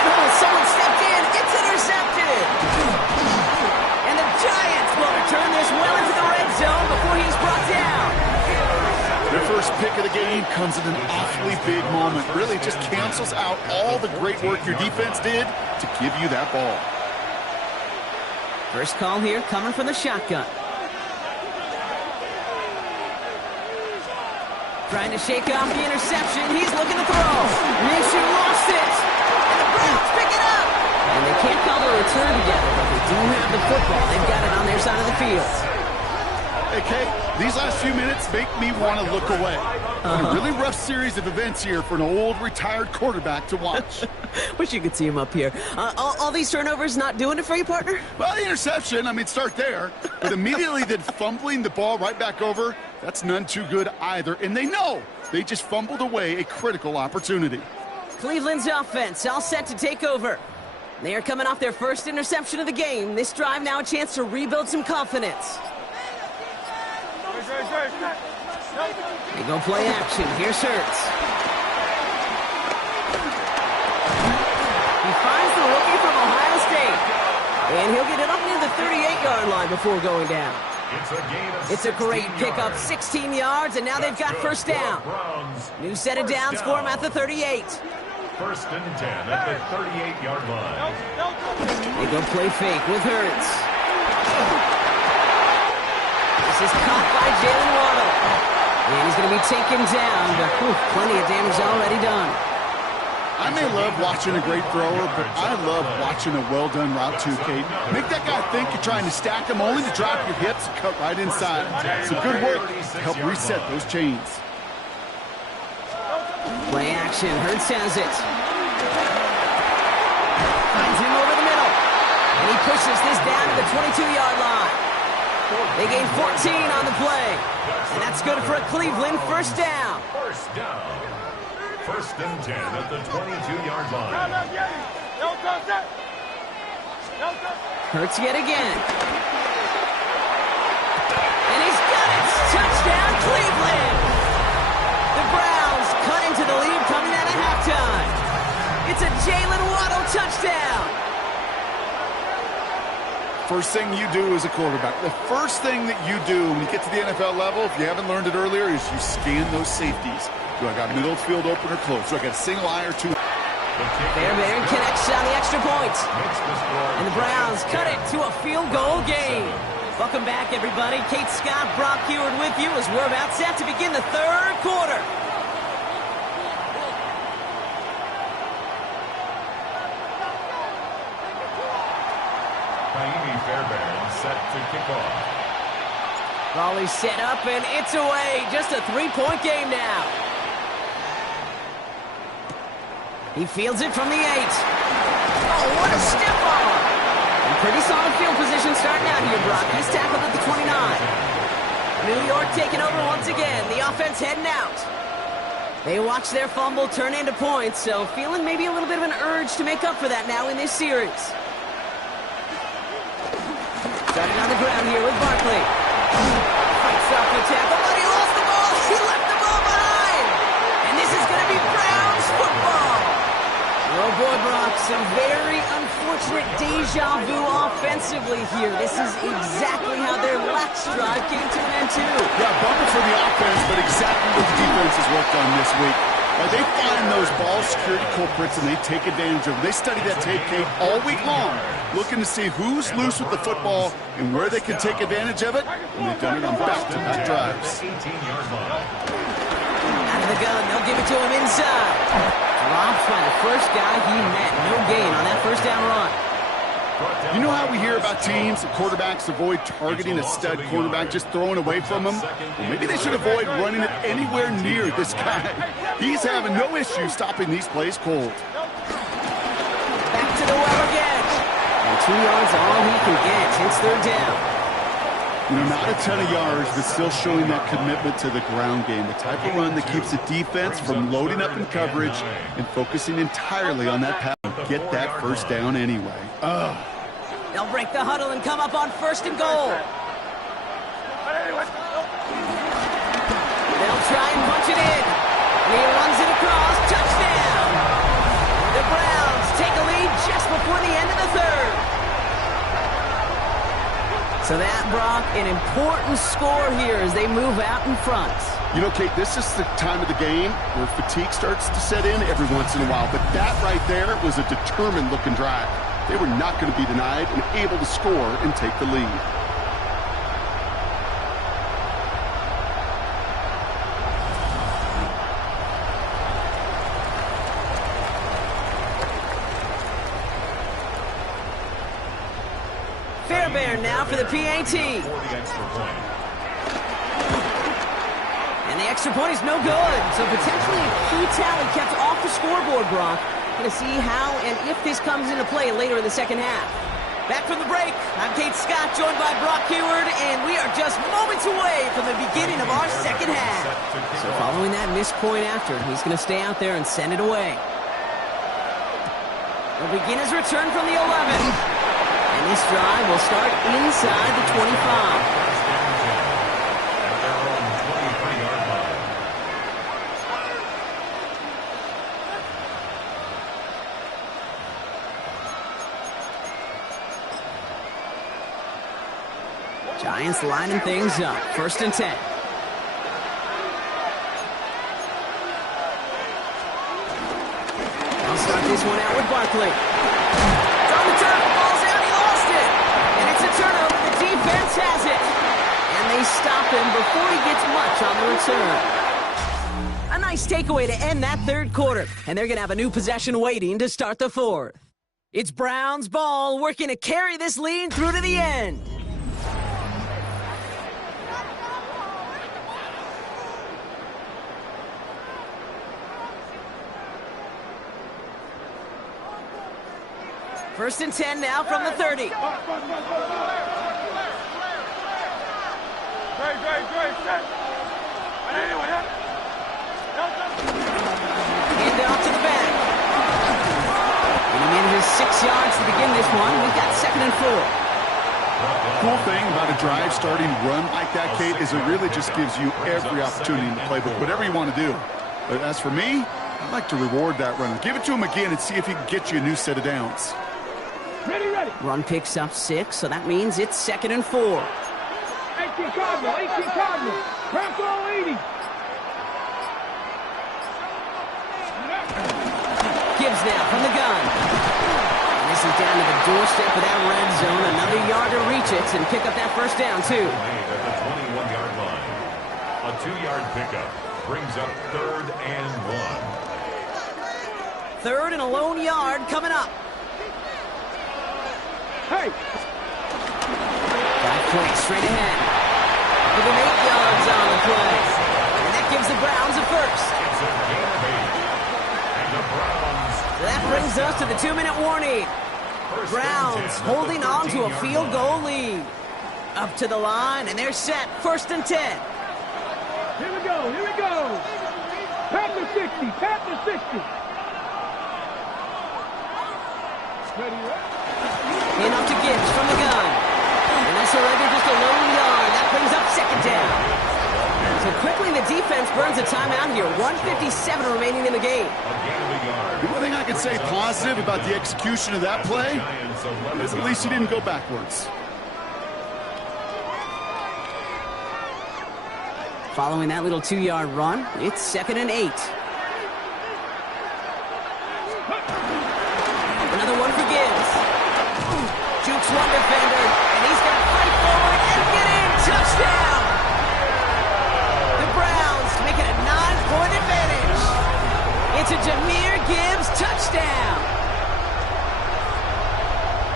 Oh, someone stepped in. It's intercepted. And the Giants will return this well into the red zone before he's brought down. Their first pick of the game comes at an awfully big moment. Really just cancels out all the great work your defense did to give you that ball. First call here coming from the shotgun. Trying to shake off the interception. He's looking to throw. Minshew lost it. And the Browns pick it up. And they can't call the return together, but they do have the football. They've got it on their side of the field. Hey, Kate, these last few minutes make me want to look away. A really rough series of events here for an old retired quarterback to watch. Wish you could see him up here. All these turnovers not doing it for you, partner? Well, the interception, start there. But immediately then fumbling the ball right back over, that's none too good either. And they know they just fumbled away a critical opportunity. Cleveland's offense all set to take over. They are coming off their first interception of the game. This drive now a chance to rebuild some confidence. They go play action. Here's Hurts. He finds the rookie from Ohio State. And he'll get it up near the 38-yard line before going down. It's a great pickup, 16 yards, and now they've got first down. New set of downs for him at the 38. First and 10 at the 38-yard line. They go play fake with Hurts. This is caught by Jalen Waddle. And he's going to be taken down, but plenty of damage already done. I may love watching a great thrower, but I love watching a well-done route too, Kate. Make that guy think you're trying to stack him only to drop your hips and cut right inside. Some good work to help reset those chains. Play action. Hurts has it. Finds him over the middle. And he pushes this down to the 22-yard line. They gain 14 on the play. And that's good for a Cleveland first down. First down. First and 10 at the 22-yard line. Hurts yet again. And he's got it. Touchdown, Cleveland. The Browns cut into the lead coming out of halftime. It's a Jalen Waddle touchdown. First thing you do as a quarterback, the first thing that you do when you get to the NFL level, if you haven't learned it earlier, is you scan those safeties. Do I got middle field open or close? Do I got a single eye or two? Fairbairn connects on the extra point. And the Browns cut it to a field goal game. Welcome back, everybody. Kate Scott, Brock Heward with you as we're about set to begin the third quarter. Fairbairn set to kick off. Raleigh set up, and it's away. Just a three-point game now. He fields it from the 8. Oh, what a step on! And pretty solid field position starting out here, Brock. He's tackled at the 29. New York taking over once again. The offense heading out. They watch their fumble turn into points, so feeling maybe a little bit of an urge to make up for that now in this series. Starting on the ground here with Barkley. Fights off the tackle, but he lost the ball. He left the ball behind. And this is going to be Browns football. Oh boy, Brock, some very unfortunate deja vu offensively here. This is exactly how their last drive came to an end too. Yeah, bummer for the offense, but exactly what the defense has worked on this week. They find those ball security culprits and they take advantage of them. They study that tape, Kate, all week long, looking to see who's loose with the football and where they can take advantage of it. And they've done it on back-to-back drives. Out of the gun, they'll give it to him inside. Drops by the first guy he met. No gain on that first down run. You know how we hear about teams and quarterbacks avoid targeting a stud quarterback, just throwing away from him? Well, maybe they should avoid running it anywhere near this guy. He's having no issue stopping these plays cold. Back to the well again. And 2 yards all he can get. It's third down. You know, not a ton of yards, but still showing that commitment to the ground game. The type of run that keeps the defense from loading up in coverage and focusing entirely on that pass. Get that first down anyway. They'll break the huddle and come up on first and goal. They'll try and punch it in. And he runs it across. Touchdown! The Browns take a lead just before the end of the third. So that, Brock, an important score here as they move out in front. You know, Kate, this is the time of the game where fatigue starts to set in every once in a while. But that right there was a determined-looking drive. They were not going to be denied and able to score and take the lead. Fairbairn now for the PAT. And the extra point is no good. So potentially a key tally kept off the scoreboard, Brock. Going to see how and if this comes into play later in the second half. Back from the break, I'm Kate Scott, joined by Brock Heward, and we are just moments away from the beginning of our second half. So following that missed point after, he's going to stay out there and send it away. He'll begin his return from the 11. And this drive will start inside the 25. Giants lining things up. First and 10. I'll start this one out with Barkley. It's on the turn. Ball's out. He lost it. And it's a turnover. The defense has it. And they stop him before he gets much on the return. A nice takeaway to end that third quarter. And they're going to have a new possession waiting to start the fourth. It's Browns ball working to carry this lead through to the end. First and 10 now from the 30. Great, set. Hand off to the back. And he manages 6 yards to begin this one. We've got second and 4. Cool thing about a drive starting run like that, Kate, is it really just gives you every opportunity in the playbook, whatever you want to do. But as for me, I'd like to reward that run. Give it to him again and see if he can get you a new set of downs. Ready. Run picks up 6, so that means it's second and 4. 18 Cardinal. Crack all 80. Gibbs now from the gun. And this is down to the doorstep of that red zone. Another yard to reach it and pick up that first down, too. Made at the 21-yard line. A 2-yard pickup brings up third and 1. Third and a lone yard coming up. Hey. 5 plays straight ahead. With an 8 yards on the play. And that gives the Browns a first. It's a gain of 8. And the Browns. So that brings us to the 2-minute warning. Browns holding on to a field goal lead. Up to the line, and they're set. First and 10. Here we go. Pat the 60. Ready. In up to Gibbs from the gun. And that's already just a lone yard. That brings up second down. So quickly the defense burns a timeout here. 1:57 remaining in the game. The only thing I can say positive about the execution of that play is at least he didn't go backwards. Following that little 2-yard run, it's second and 8. Another one for Gibbs. Jukes one defender, and he's going to fight forward and get in. Touchdown! The Browns make it a 9-point advantage. It's a Jahmyr Gibbs touchdown.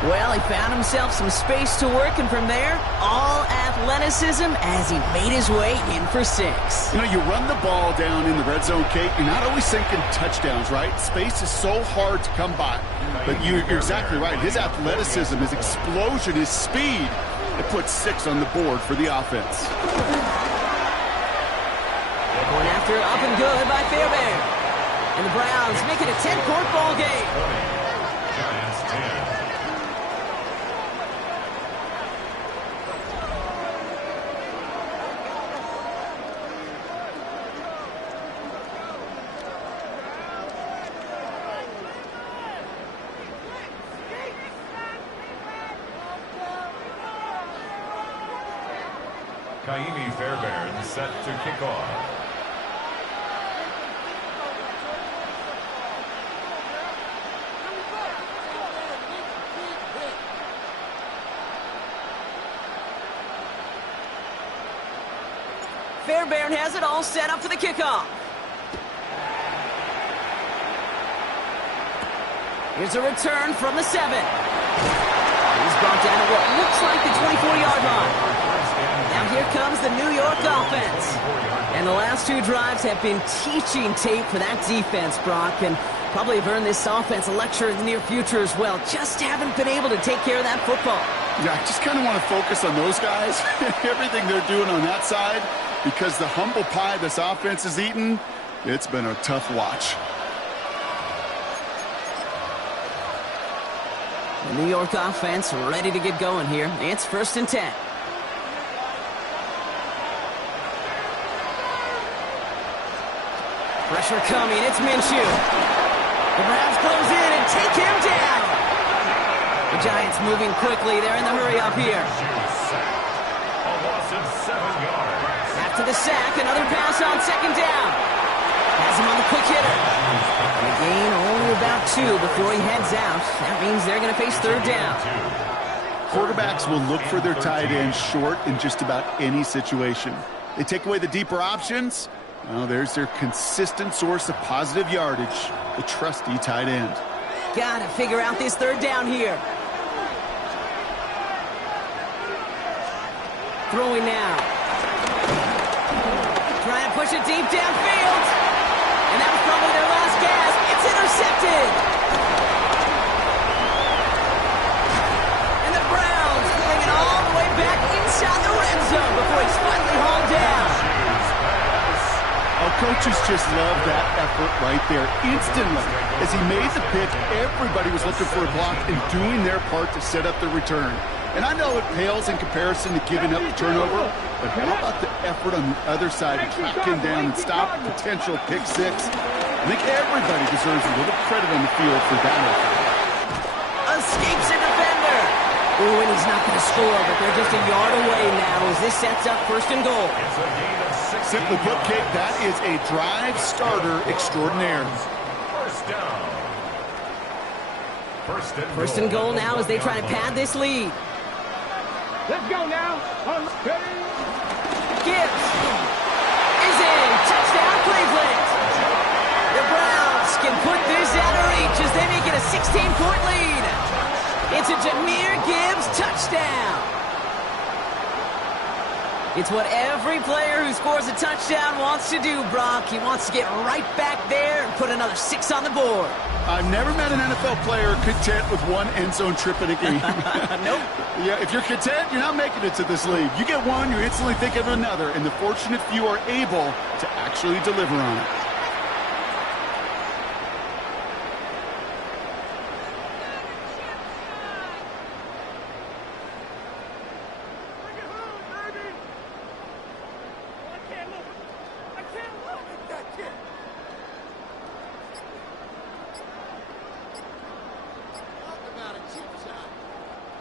Well, he found himself some space to work, and from there, all athleticism as he made his way in for 6. You know, you run the ball down in the red zone, Kate, you're not always thinking touchdowns, right? Space is so hard to come by. But you're exactly right. His athleticism, his explosion, his speed, it puts 6 on the board for the offense. Going after up and good by Fairbairn. And the Browns make it a 10-point ball game. Giants 10. Kaimi Fairbairn set to kick off. Fairbairn has it all set up for the kickoff. Here's a return from the 7. He's brought down at what looks like the 24-yard line. Now here comes the New York offense. And the last 2 drives have been teaching tape for that defense, Brock, and probably have earned this offense a lecture in the near future as well. Just haven't been able to take care of that football. Yeah, I just kind of want to focus on those guys, everything they're doing on that side, because the humble pie this offense has eaten, it's been a tough watch. The New York offense ready to get going here. It's 1st and 10. Pressure coming. It's Minshew. The Browns close in and take him down. The Giants moving quickly. They're in the hurry up here. A loss of 7 yards. After the sack, another pass on 2nd down. Has him on the quick hitter. And a gain only about 2 before he heads out. That means they're going to face 3rd down. Quarterbacks will look for their tight end short in just about any situation. They take away the deeper options. Well, there's their consistent source of positive yardage, the trusty tight end. Got to figure out this 3rd down here. Throwing now. Trying to push it deep downfield. And that was probably their last gasp. It's intercepted. And the Browns bring it all the way back inside the red zone before he's finally hauled down. Our coaches just love that effort right there. Instantly, as he made the pick, everybody was looking for a block and doing their part to set up the return. And I know it pales in comparison to giving up the turnover, but how about the effort on the other side to track him down and stop a potential pick 6? I think everybody deserves a little credit on the field for that effort. Escapes a defender. Ooh, and he's not going to score, but they're just a yard away now as this sets up 1st and goal. It's a gain of 6. Simply put, Kate, that is a drive starter extraordinaire. 1st down. 1st and goal now as they try to pad this lead. Let's go now. Gibbs is in. Touchdown, Cleveland. The Browns can put this out of reach as they make it a 16-point lead. It's a Jahmyr Gibbs touchdown. It's what every player who scores a touchdown wants to do, Brock. He wants to get right back there and put another 6 on the board. I've never met an NFL player content with 1 end zone trip in a game. Nope. Yeah, if you're content, you're not making it to this league. You get one, you're instantly thinking of another, and the fortunate few are able to actually deliver on it.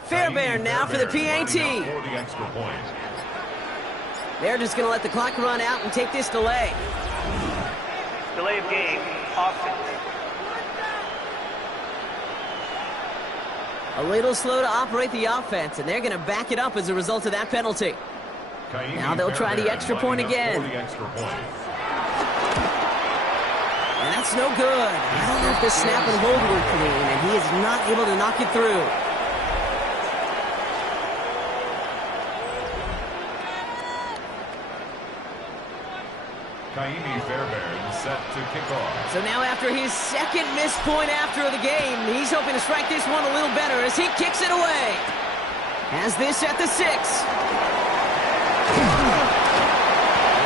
Fairbairn now for the PAT. They're just going to let the clock run out and take this delay. Delay of game, offense. A little slow to operate the offense, and they're going to back it up as a result of that penalty. Now they'll try the extra point again. And that's no good. I don't know if this snap and hold were clean, and he is not able to knock it through. Set to kick off. So now after his second missed point after the game, he's hoping to strike this one a little better as he kicks it away. Has this at the 6.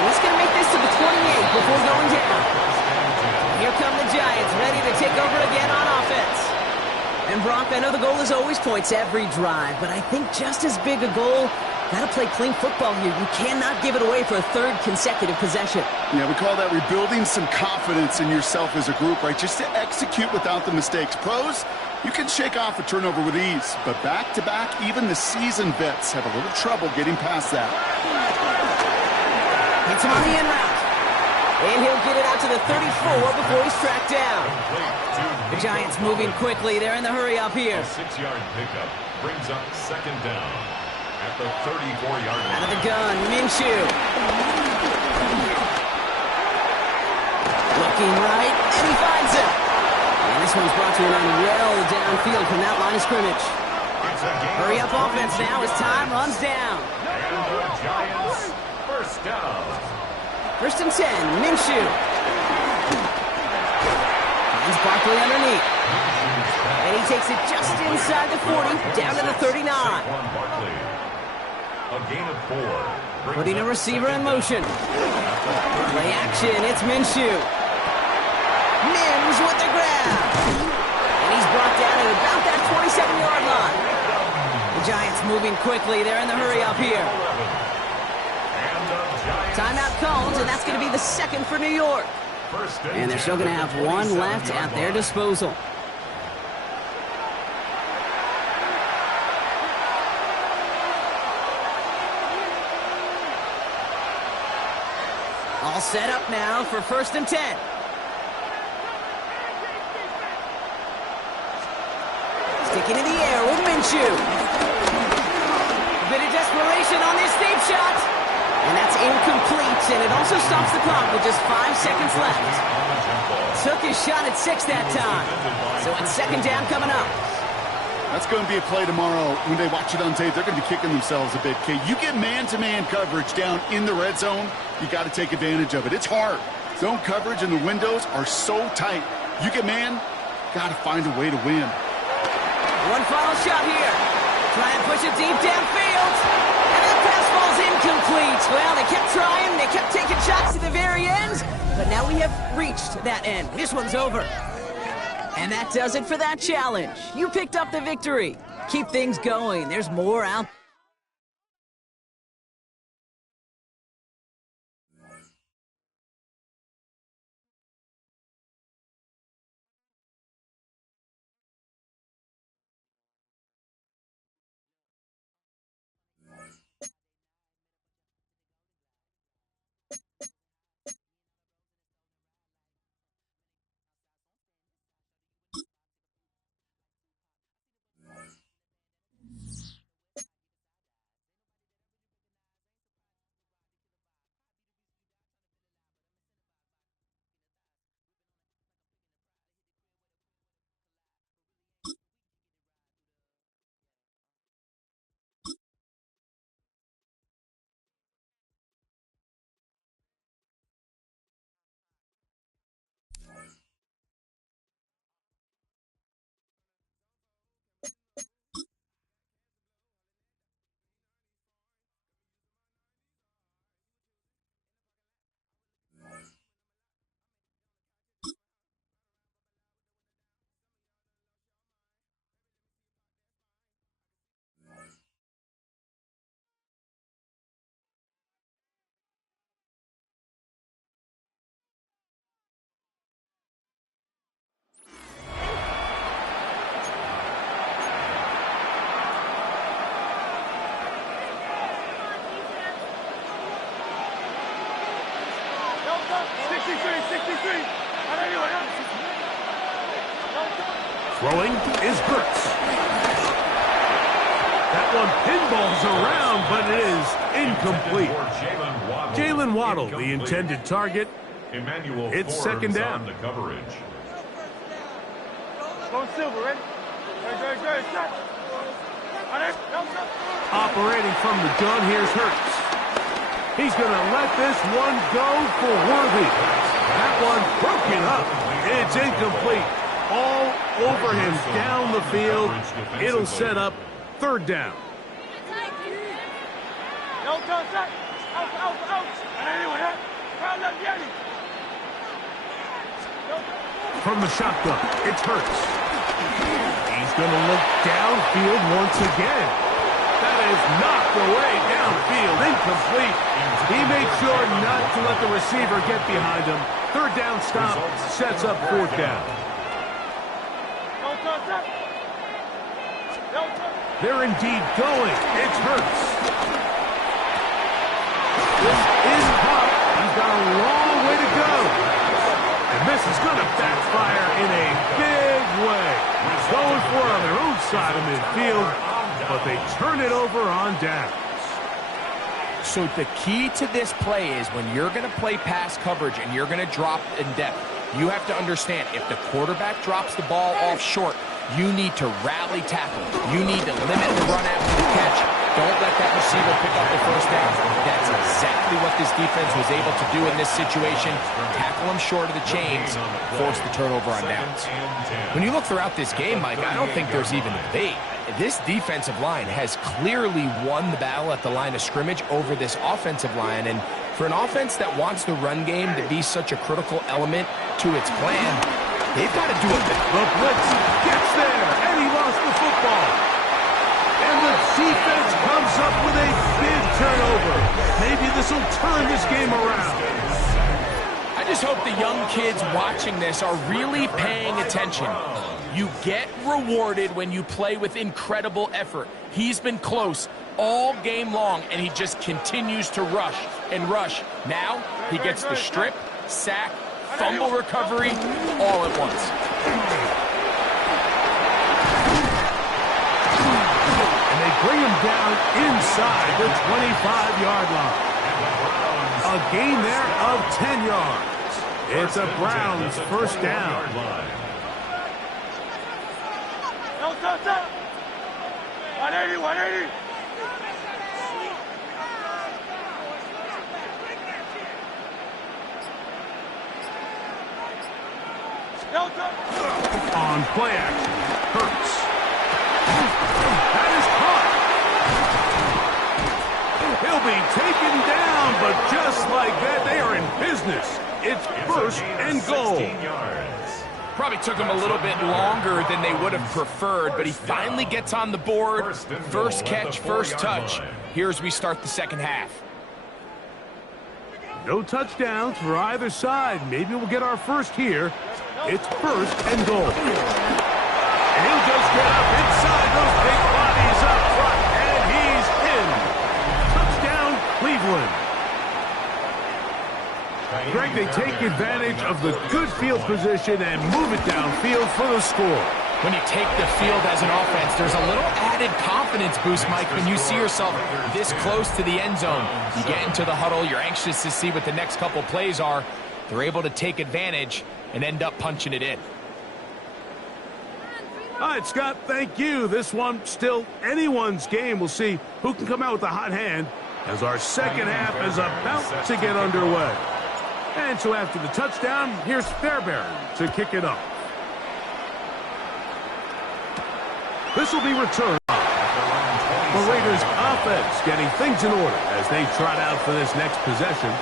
He's going to make this to the 28 before going down. Here come the Giants, ready to take over again on offense. And Brock, I know the goal is always points every drive, but I think just as big a goal, got to play clean football here. You cannot give it away for a third consecutive possession. Yeah, we call that rebuilding some confidence in yourself as a group, right? Just to execute without the mistakes. Pros, you can shake off a turnover with ease, but back-to-back, even the seasoned vets have a little trouble getting past that. Hits him on the end route. And he'll get it out to the 34 before he's tracked down. The Giants moving quickly. They're in the hurry up here. A 6-yard pickup brings up second down at the 34-yard line. Out of the gun, Minshew. Looking right, and he finds it. And this one's brought to an end well downfield from that line of scrimmage. Hurry up offense now as time runs down. And the Giants first down. First and 10, Minshew. Finds Barkley underneath. And he takes it just inside the 40, down to the 39. A gain of 4. Putting a receiver in motion. Play action, it's Minshew. Mims with the grab. And he's brought down at about that 27-yard line. The Giants moving quickly. They're in the hurry up here. Timeout called, and that's going to be the second for New York. And they're still going to have one left at their disposal. All set up now for first and 10. Sticking in the air with Minshew. A bit of desperation on this deep shot. And that's incomplete, and it also stops the clock with just 5 seconds left. Took his shot at 6 that time. So it's second down coming up. That's going to be a play tomorrow. When they watch it on tape, they're going to be kicking themselves a bit, Kate. You get man-to-man coverage down in the red zone, you got to take advantage of it. It's hard. Zone coverage and the windows are so tight. You get man, got to find a way to win. One final shot here. Try and push it deep downfield. And that pass ball's incomplete. Well, they kept trying. They kept taking shots to the very end. But now we have reached that end. This one's over. And that does it for that challenge. You picked up the victory. Keep things going. There's more out there. Throwing is Hurts. That one pinballs around, but it is incomplete. Jalen Waddle, the intended target. It's second down. The coverage. Go Silver, ready? Good, shot. Operating from the gun, here's Hurts. He's going to let this one go for Worthy. That one broken up. It's incomplete. All over him down the field. It'll set up third down. From the shotgun, it's Hurts. He's going to look downfield once again. That is knocked away downfield, incomplete. He made sure not to let the receiver get behind him. Third down stop sets up fourth down. They're indeed going. It's Hurts. This is hot. He's got a long way to go. And this is going to backfire in a big way. Going for it on their own side of midfield, but they turn it over on downs. So the key to this play is when you're going to play pass coverage and you're going to drop in depth, you have to understand if the quarterback drops the ball off short, you need to rally tackle. You need to limit the run after the catch. Don't let that receiver pick up the first down. That's exactly what this defense was able to do in this situation. Tackle him short of the chains, force the turnover on downs. When you look throughout this game, Mike, I don't think there's even a debate. This defensive line has clearly won the battle at the line of scrimmage over this offensive line. And for an offense that wants the run game to be such a critical element to its plan, they've got to do it. The blitz gets there, and he lost the football. And the defense comes up with a big turnover. Maybe this will turn this game around. I just hope the young kids watching this are really paying attention. You get rewarded when you play with incredible effort. He's been close all game long, and he just continues to rush and rush. Now he gets the strip, sack, fumble recovery all at once. And they bring him down inside the 25-yard line. A gain there of 10 yards. It's a Browns first down. 180, 180. On play action, Hurts. That is caught. He'll be taken down, but just like that, they are in business. It's first and goal. Probably took him a little bit longer than they would have preferred, but he finally gets on the board. First catch, first touch. Here as we start the second half. No touchdowns for either side. Maybe we'll get our first here. It's first and goal. And he'll just get up inside those big bodies up front, and he's in. Touchdown, Cleveland. Greg, they take advantage of the good field position and move it downfield for the score. When you take the field as an offense, there's a little added confidence boost, Mike, when you see yourself this close to the end zone. You get into the huddle, you're anxious to see what the next couple plays are. They're able to take advantage and end up punching it in. All right, Scott, thank you. This one still anyone's game. We'll see who can come out with a hot hand as our second half is about to get underway. And so after the touchdown, here's Fairbairn to kick it off. This will be returned. The Raiders offense getting things in order as they trot out for this next possession.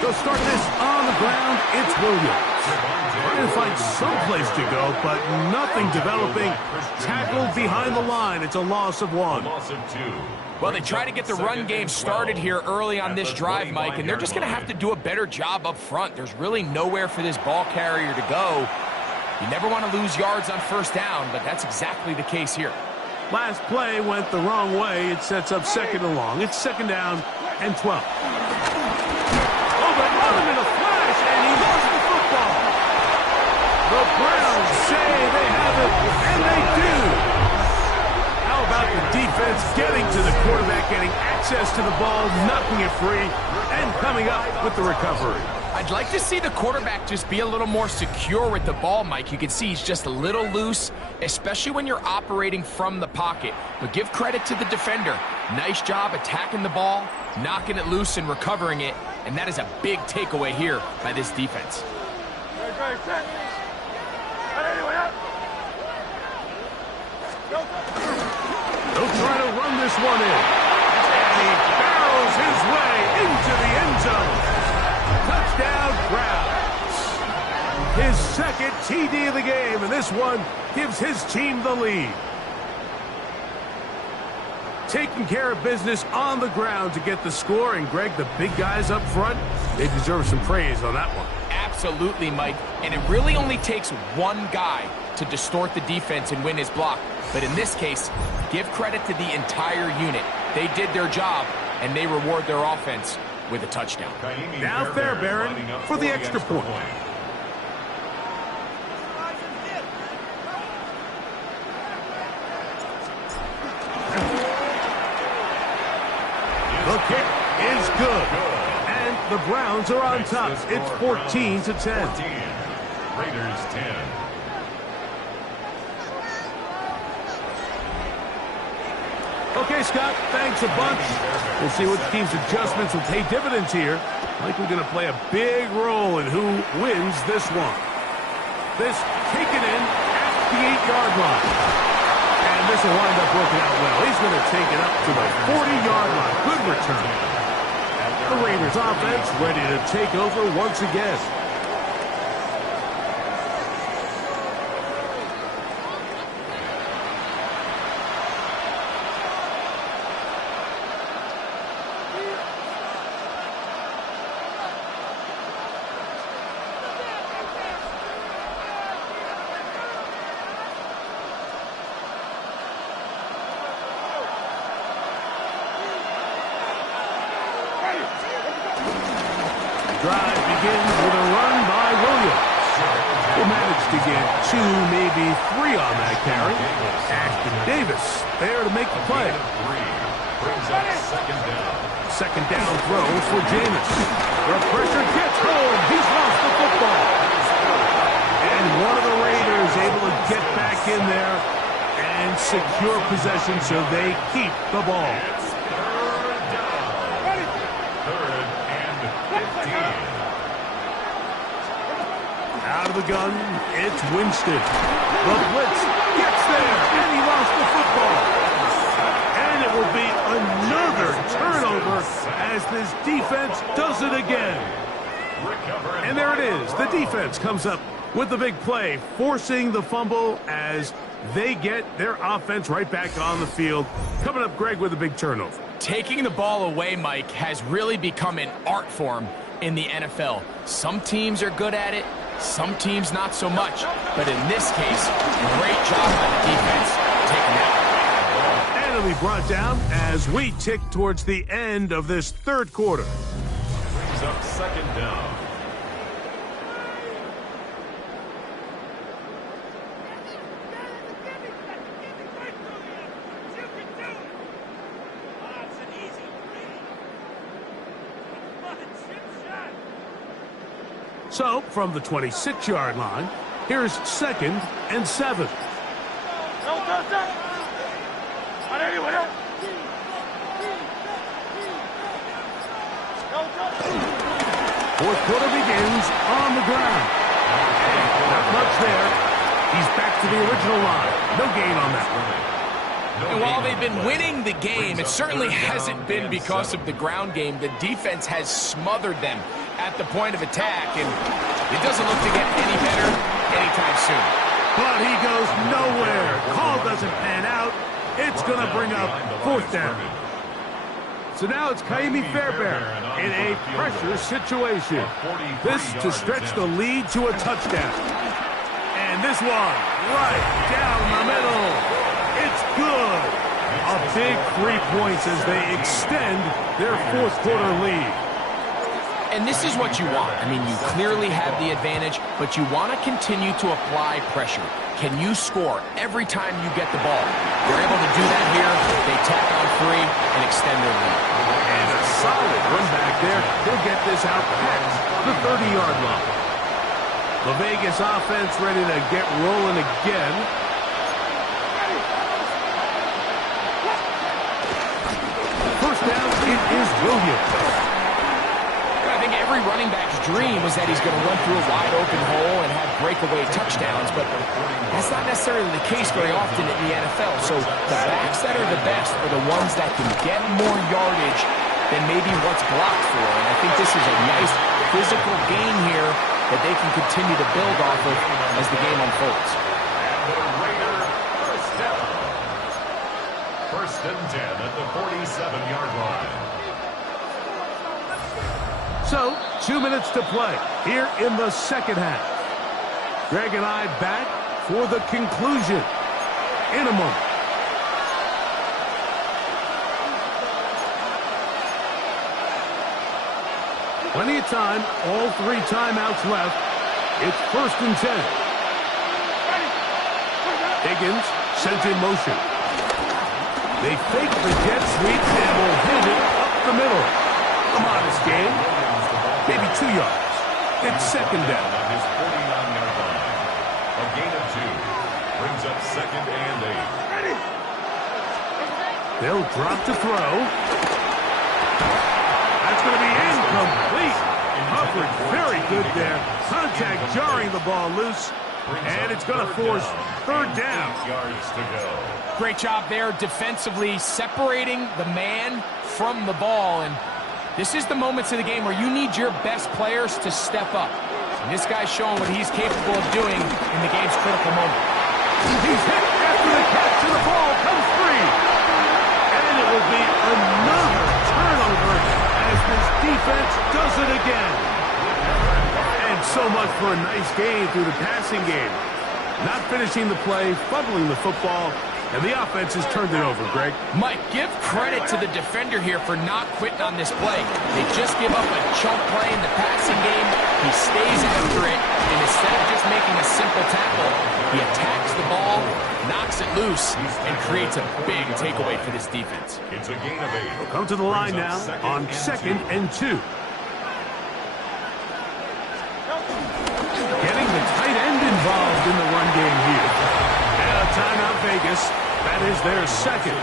They'll start this on the ground. It's Williams. Trying to find some place to go, but nothing developing. Tackled behind the line. It's a loss of one. Well, they try to get the run game started here early on this drive, Mike, and they're just going to have to do a better job up front. There's really nowhere for this ball carrier to go. You never want to lose yards on first down, but that's exactly the case here. Last play went the wrong way. It sets up second and long. It's second down and 12. In a flash, and he lost the football. The Browns say they have it, and they do. How about the defense getting to the quarterback getting access to the ball, knocking it free, and coming up with the recovery. I'd like to see the quarterback just be a little more secure with the ball, Mike. You can see he's just a little loose, especially when you're operating from the pocket. But give credit to the defender. Nice job attacking the ball, knocking it loose and recovering it, and that is a big takeaway here by this defense. They'll try to run this one in. And he barrels his way into the end zone. Touchdown, Browns. His second TD of the game, and this one gives his team the lead. Taking care of business on the ground to get the score, and Greg, the big guys up front, they deserve some praise on that one. Absolutely, Mike. And it really only takes one guy to distort the defense and win his block. But in this case, give credit to the entire unit. They did their job, and they reward their offense with a touchdown. Now Fairbairn for the extra point. The kick is good. And the Browns are on top. It's 14-10. Raiders 10. Okay, Scott, thanks a bunch. We'll see which team's adjustments will pay dividends here. Likely going to play a big role in who wins this one. This taken in at the 8-yard line. And this will wind up working out well. He's going to take it up to the 40-yard line. Good return. The Raiders offense ready to take over once again. Drive begins with a run by Williams. Will manage to get 2, maybe 3 on that carry. Ashton Davis there to make the play. Brings up second down. Second down throw for Jameis. The pressure gets home. He's lost the football. And one of the Raiders able to get back in there and secure possession so they keep the ball. Out of the gun, it's Winston. The blitz gets there, and he lost the football. And it will be another turnover as this defense does it again. And there it is. The defense comes up with the big play, forcing the fumble as they get their offense right back on the field. Coming up, Greg, with a big turnover. Taking the ball away, Mike, has really become an art form in the NFL. Some teams are good at it, some teams not so much. But in this case, great job by the defense taking that. And it'll be brought down as we tick towards the end of this third quarter. Brings up second down. So, from the 26-yard line, here's 2nd and 7. Fourth quarter begins on the ground. Not much there. He's back to the original line. No gain on that one. And while they've been winning the game, it certainly hasn't been because of the ground game. The defense has smothered them at the point of attack, and it doesn't look to get any better anytime soon. But he goes nowhere. Call doesn't pan out. It's going to bring up 4th down. So now it's Kaimi Fairbairn in a pressure situation. This to stretch the lead to a touchdown. And this one right down the middle. It's good. A big 3 points as they extend their 4th quarter lead. And this is what you want. I mean, you clearly have the advantage, but you want to continue to apply pressure. Can you score every time you get the ball? They're able to do that here. They tack on 3, and it there. He'll get this out past the 30-yard line. The Vegas offense ready to get rolling again. First down, it is Williams. I think every running back's dream was that he's going to run through a wide-open hole and have breakaway touchdowns, but that's not necessarily the case very often in the NFL. So the backs that are the best are the ones that can get more yardage than maybe what's blocked for. And I think this is a nice physical gain here that they can continue to build off of as the game unfolds. And the Raider first down. First and 10 at the 47-yard line. So, 2 minutes to play here in the second half. Greg and I back for the conclusion in a moment. Plenty of time, all 3 timeouts left. It's first and 10. Higgins sent in motion. They fake the jet sweep and will hit it up the middle. A modest game, maybe 2 yards. It's second down. On his 49-yard line. A gain of 2 brings up second and 8. They'll drop to throw. That's going to be incomplete. Coverage very good there. Contact jarring the ball loose. And it's going to force third down. 8 yards to go. Great job there defensively, separating the man from the ball. And this is the moments of the game where you need your best players to step up. And this guy's showing what he's capable of doing in the game's critical moment. He's hit after the catch, and the ball comes free. And it will be another turnover as this defense does it again. And so much for a nice game through the passing game. Not finishing the play, fumbling the football, and the offense has turned it over, Greg. Mike, give credit to the defender here for not quitting on this play. They just give up a chunk play in the passing game. He stays after it, and instead of just making a simple tackle, he attacks the ball, knocks it loose, and creates a big takeaway for this defense. It's a gain of 8. We'll come to the line now on second and 2. Getting the tight end involved in the run game here. And a timeout Vegas. That is their second.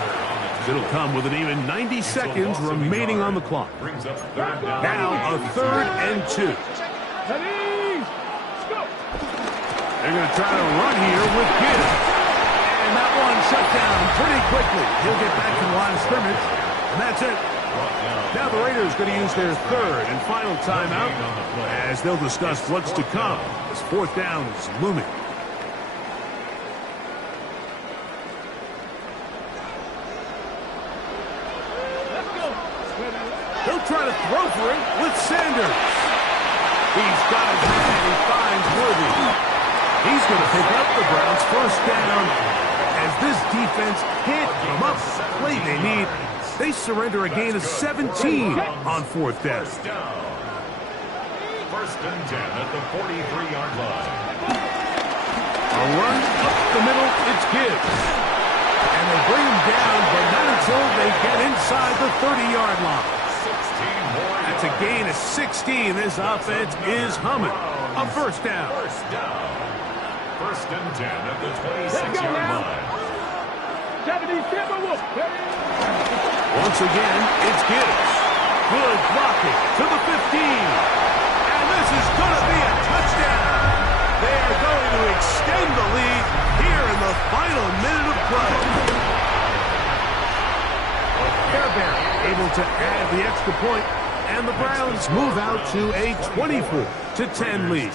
It'll come with an even 90 seconds remaining on the clock. Now a third and 2. They're going to try to run here with Gibbs. And that one shut down pretty quickly. He'll get back to the line of scrimmage. And that's it. Now the Raiders going to use their third and final timeout as they'll discuss what's to come as fourth down is looming. He'll try to throw for it with Sanders. He's got his man. He finds Worthy. He's going to pick up the Browns' first down as this defense can't come up with the play they need. They surrender a gain of 17 on fourth down. First and 10 at the 43-yard line. A run up the middle, it's Gibbs. And they bring him down, but not until they get inside the 30-yard line. 16 more. That's a gain of 16. This offense is humming. A first down. First down. First and 10 at the 26-yard line. Once again, it's Gibbs. Good blocking to the 15. And this is going to be a touchdown. They are going to extend the lead here in the final minute of play. Fairbairn able to add the extra point, and the Browns move out to a 24-10 lead.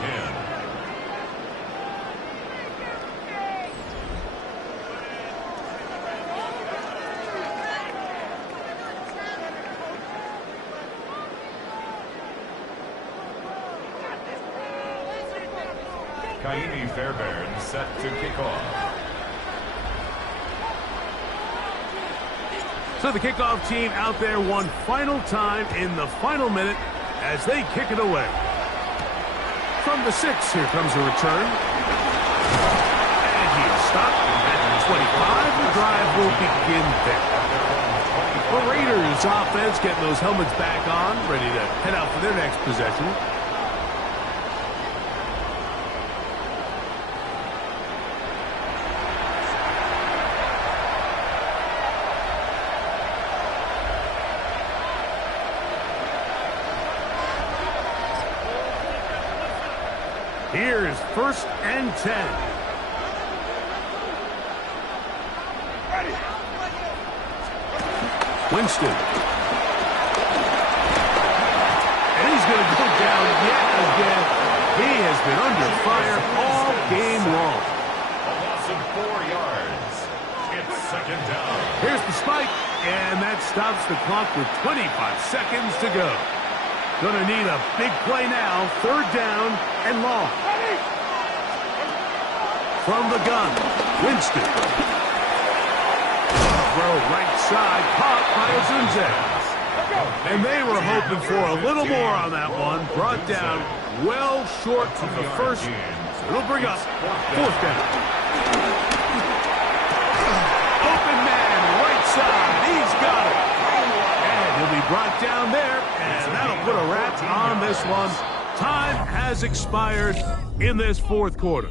Fairbairn set to kick off. So the kickoff team out there one final time in the final minute as they kick it away. From the 6, here comes a return. And he is stopped at the 25. The drive will begin there. The Raiders offense getting those helmets back on, ready to head out for their next possession. Here's 1st and 10. Winston. And he's going to go down yet again. He has been under fire all game long. A loss of 4 yards. It's 2nd down. Here's the spike, and that stops the clock with 25 seconds to go. Going to need a big play now. 3rd down and long. From the gun, Winston. Throw right side, caught by Ozunze. And they were hoping for a little more on that one. Brought down well short of the first. It'll bring up 4th down. Open man, right side. He's got it. And he'll be brought down there. And that'll put a wrap on this one. Time has expired in this 4th quarter.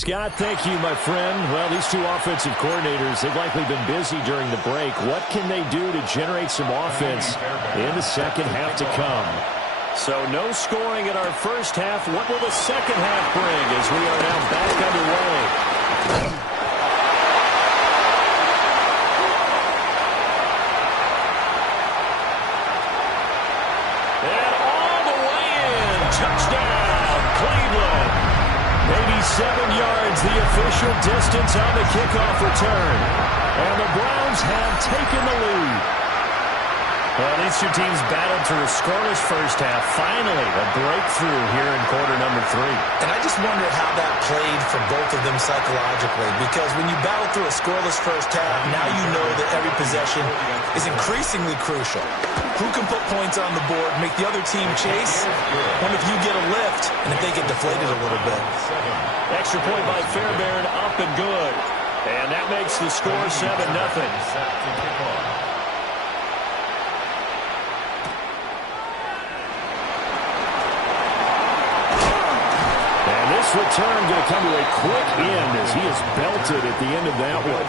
Scott, thank you, my friend. Well, these two offensive coordinators, they've likely been busy during the break. What can they do to generate some offense in the second half to come? So no scoring in our first half. What will the second half bring as we are now back underway? And all the way in. Touchdown, Cleveland. 87 yards, the official distance on the kickoff return. And the Browns have taken the lead. Well, these two teams battled through a scoreless first half. Finally, a breakthrough here in quarter number 3. And I just wonder how that played for both of them psychologically, because when you battle through a scoreless first half, now you know that every possession is increasingly crucial. Who can put points on the board, make the other team chase, and if you get a lift, and if they get deflated a little bit. Extra point by Fairbairn, up and good. And that makes the score 7-0. This return going to come to a quick end as he is belted at the end of that one.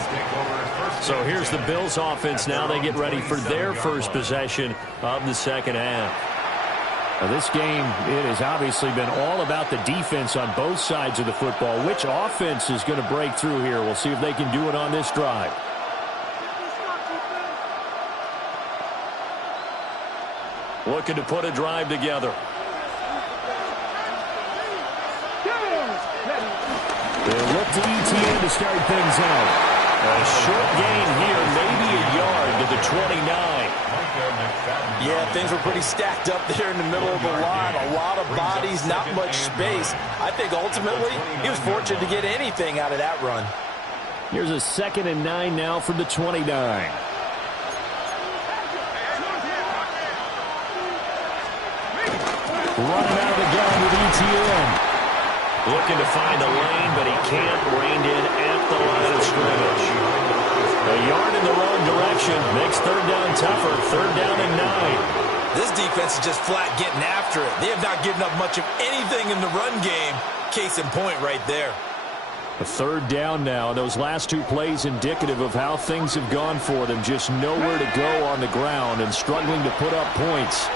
So here's the Bills offense now. They get ready for their first possession of the second half. Now this game, it has obviously been all about the defense on both sides of the football. Which offense is going to break through here? We'll see if they can do it on this drive. Looking to put a drive together. They'll look to ETN to start things out. A short gain here, maybe a yard to the 29. Yeah, things were pretty stacked up there in the middle of the line. A lot of bodies, not much space. I think ultimately he was fortunate to get anything out of that run. Here's a 2nd and 9 now from the 29. Running out of the gun with ETN. Looking to find a lane, but he can't. Reined in at the line of scrimmage. A yard in the wrong direction. Makes third down tougher. 3rd down and 9. This defense is just flat getting after it. They have not given up much of anything in the run game. Case in point right there. A 3rd down now. Those last 2 plays indicative of how things have gone for them. Just nowhere to go on the ground and struggling to put up points.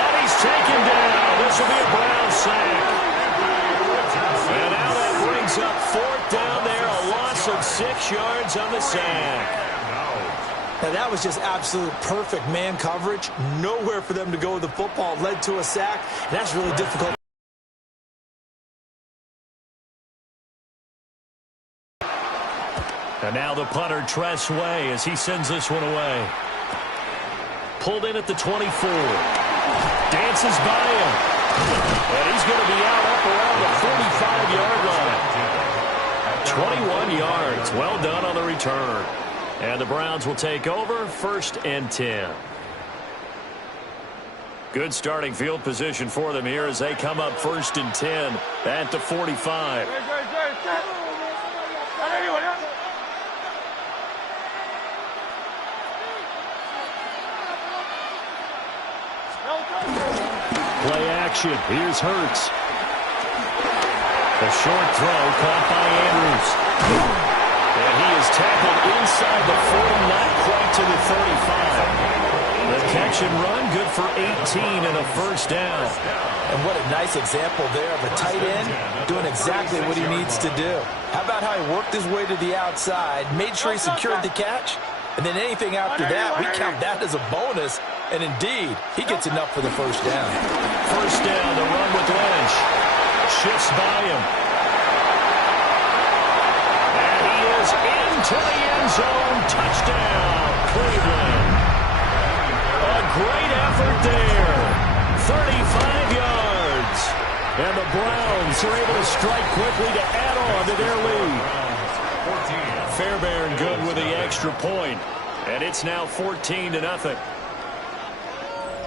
And he's taken down. This will be a Brown sack. And now that brings up 4th down there. A loss of 6 yards on the sack. Now that was just absolute perfect man coverage. Nowhere for them to go with the football. Led to a sack. And that's really difficult. And now the punter, Tress Way, as he sends this one away. Pulled in at the 24. Dances by him. And he's going to be out up around the 45-yard line. 21 yards. Well done on the return. And the Browns will take over 1st and 10. Good starting field position for them here as they come up 1st and 10 at the 45. Play action. Here's Hurts. A short throw caught by Andrews. And he is tackled inside the 40, not quite to the 35. The catch and run, good for 18 and a 1st down. And what a nice example there of a tight end doing exactly what he needs to do. How about how he worked his way to the outside, made sure he secured the catch, and then anything after that, we count that as a bonus. And indeed, he gets enough for the 1st down. 1st down, the run with Lynch. Shifts by him. And he is into the end zone. Touchdown, Cleveland. A great effort there. 35 yards. And the Browns are able to strike quickly to add on to their lead. Fairbairn good with the extra point. And it's now 14-0.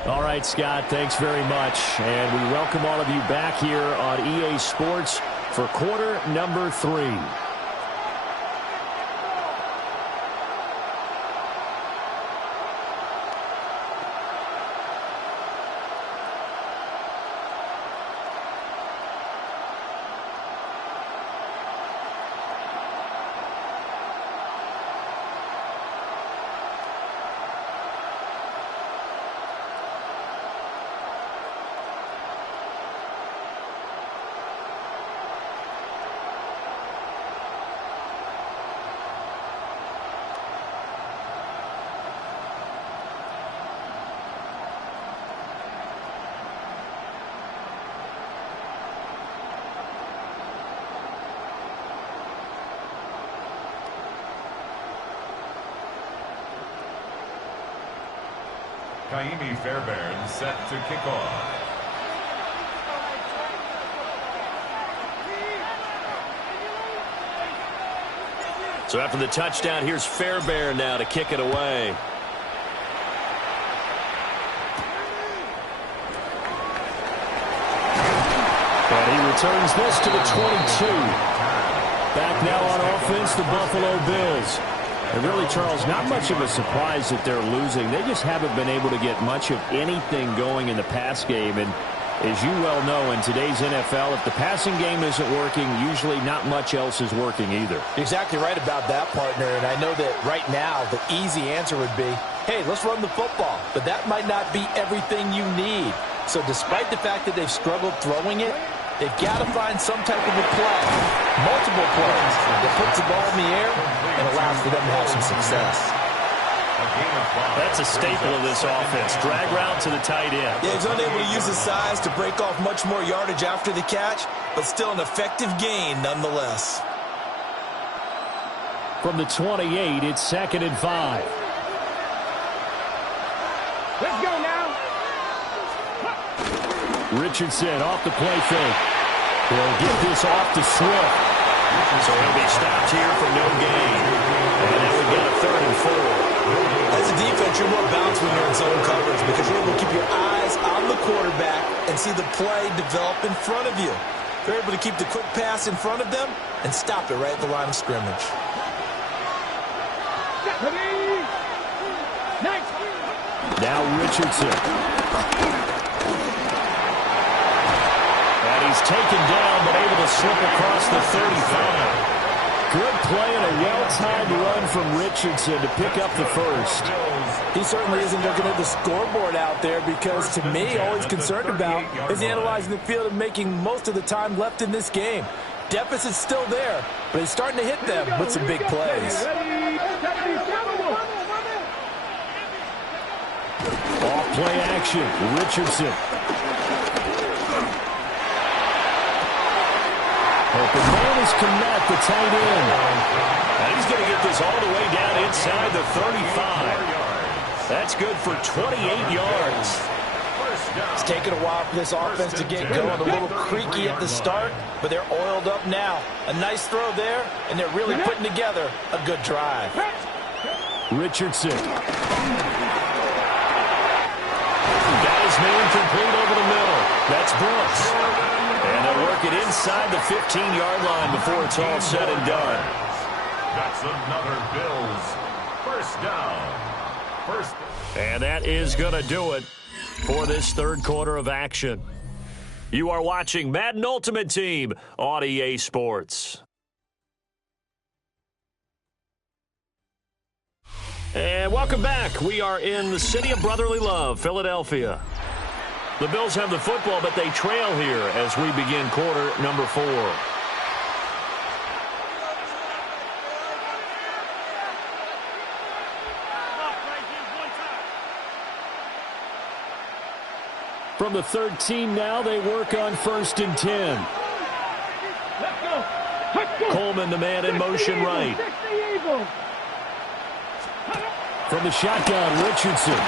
All right, Scott, thanks very much. And we welcome all of you back here on EA Sports for quarter number 3. Kaimi Fairbairn set to kick off. So after the touchdown, here's Fairbairn now to kick it away. And he returns this to the 22. Back now on offense, the Buffalo Bills. And really, Charles, not much of a surprise that they're losing. They just haven't been able to get much of anything going in the pass game. And as you well know, in today's NFL, if the passing game isn't working, usually not much else is working either. You're exactly right about that, partner. And I know that right now the easy answer would be, hey, let's run the football. But that might not be everything you need. So despite the fact that they've struggled throwing it, they've got to find some type of a play, multiple plays, that puts the ball in the air and allows for them to have some success. That's a staple of this offense. Drag route to the tight end. Yeah, he's unable to use his size to break off much more yardage after the catch, but still an effective gain nonetheless. From the 28, it's 2nd and 5. Let's go now. Richardson off the play fake. He'll get this off to Swift. So he'll be stopped here for no gain. And then we've got a 3rd and 4. As a defense, you're more balanced when you're in zone coverage because you're able to keep your eyes on the quarterback and see the play develop in front of you. You're able to keep the quick pass in front of them and stop it right at the line of scrimmage. Now Richardson. And he's taken down but able to slip across the 35. Good play and a well-timed run from Richardson to pick up the first. He certainly isn't looking at the scoreboard out there because, to me, all he's concerned about is analyzing the field and making most of the time left in this game. Deficit's still there, but he's starting to hit them with some big plays. Off play action, Richardson. Open man is Kmet, the tight end. And he's going to get this all the way down inside the 35. That's good for 28 yards. It's taken a while for this offense to get going. A little creaky at the start, but they're oiled up now. A nice throw there, and they're really putting together a good drive. Richardson. Got his man complete over the middle. That's Brooks. And they'll work it inside the 15-yard line before it's all said and done. That's another Bills first down. And that is going to do it for this third quarter of action. You are watching Madden Ultimate Team on EA Sports. And welcome back. We are in the city of brotherly love, Philadelphia. The Bills have the football, but they trail here as we begin quarter number 4. From the 13 now, they work on 1st and 10. Coleman, the man in motion right. From the shotgun, Richardson.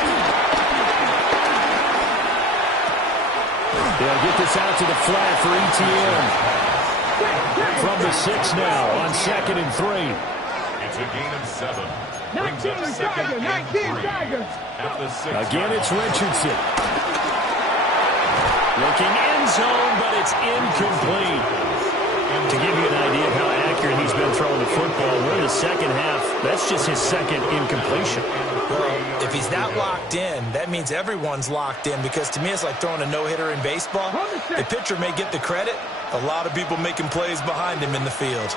They'll get this out to the flat for ETN. From the 6 now on 2nd and 3. It's a gain of 7. Brings up 2nd and 3. At the 6. Again, it's Richardson. Looking end zone, but it's incomplete. To give you an idea of how accurate he's been throwing the football, we're in the second half. That's just his second incompletion. Well, if he's not locked in, that means everyone's locked in because to me it's like throwing a no-hitter in baseball. The pitcher may get the credit. A lot of people making plays behind him in the field.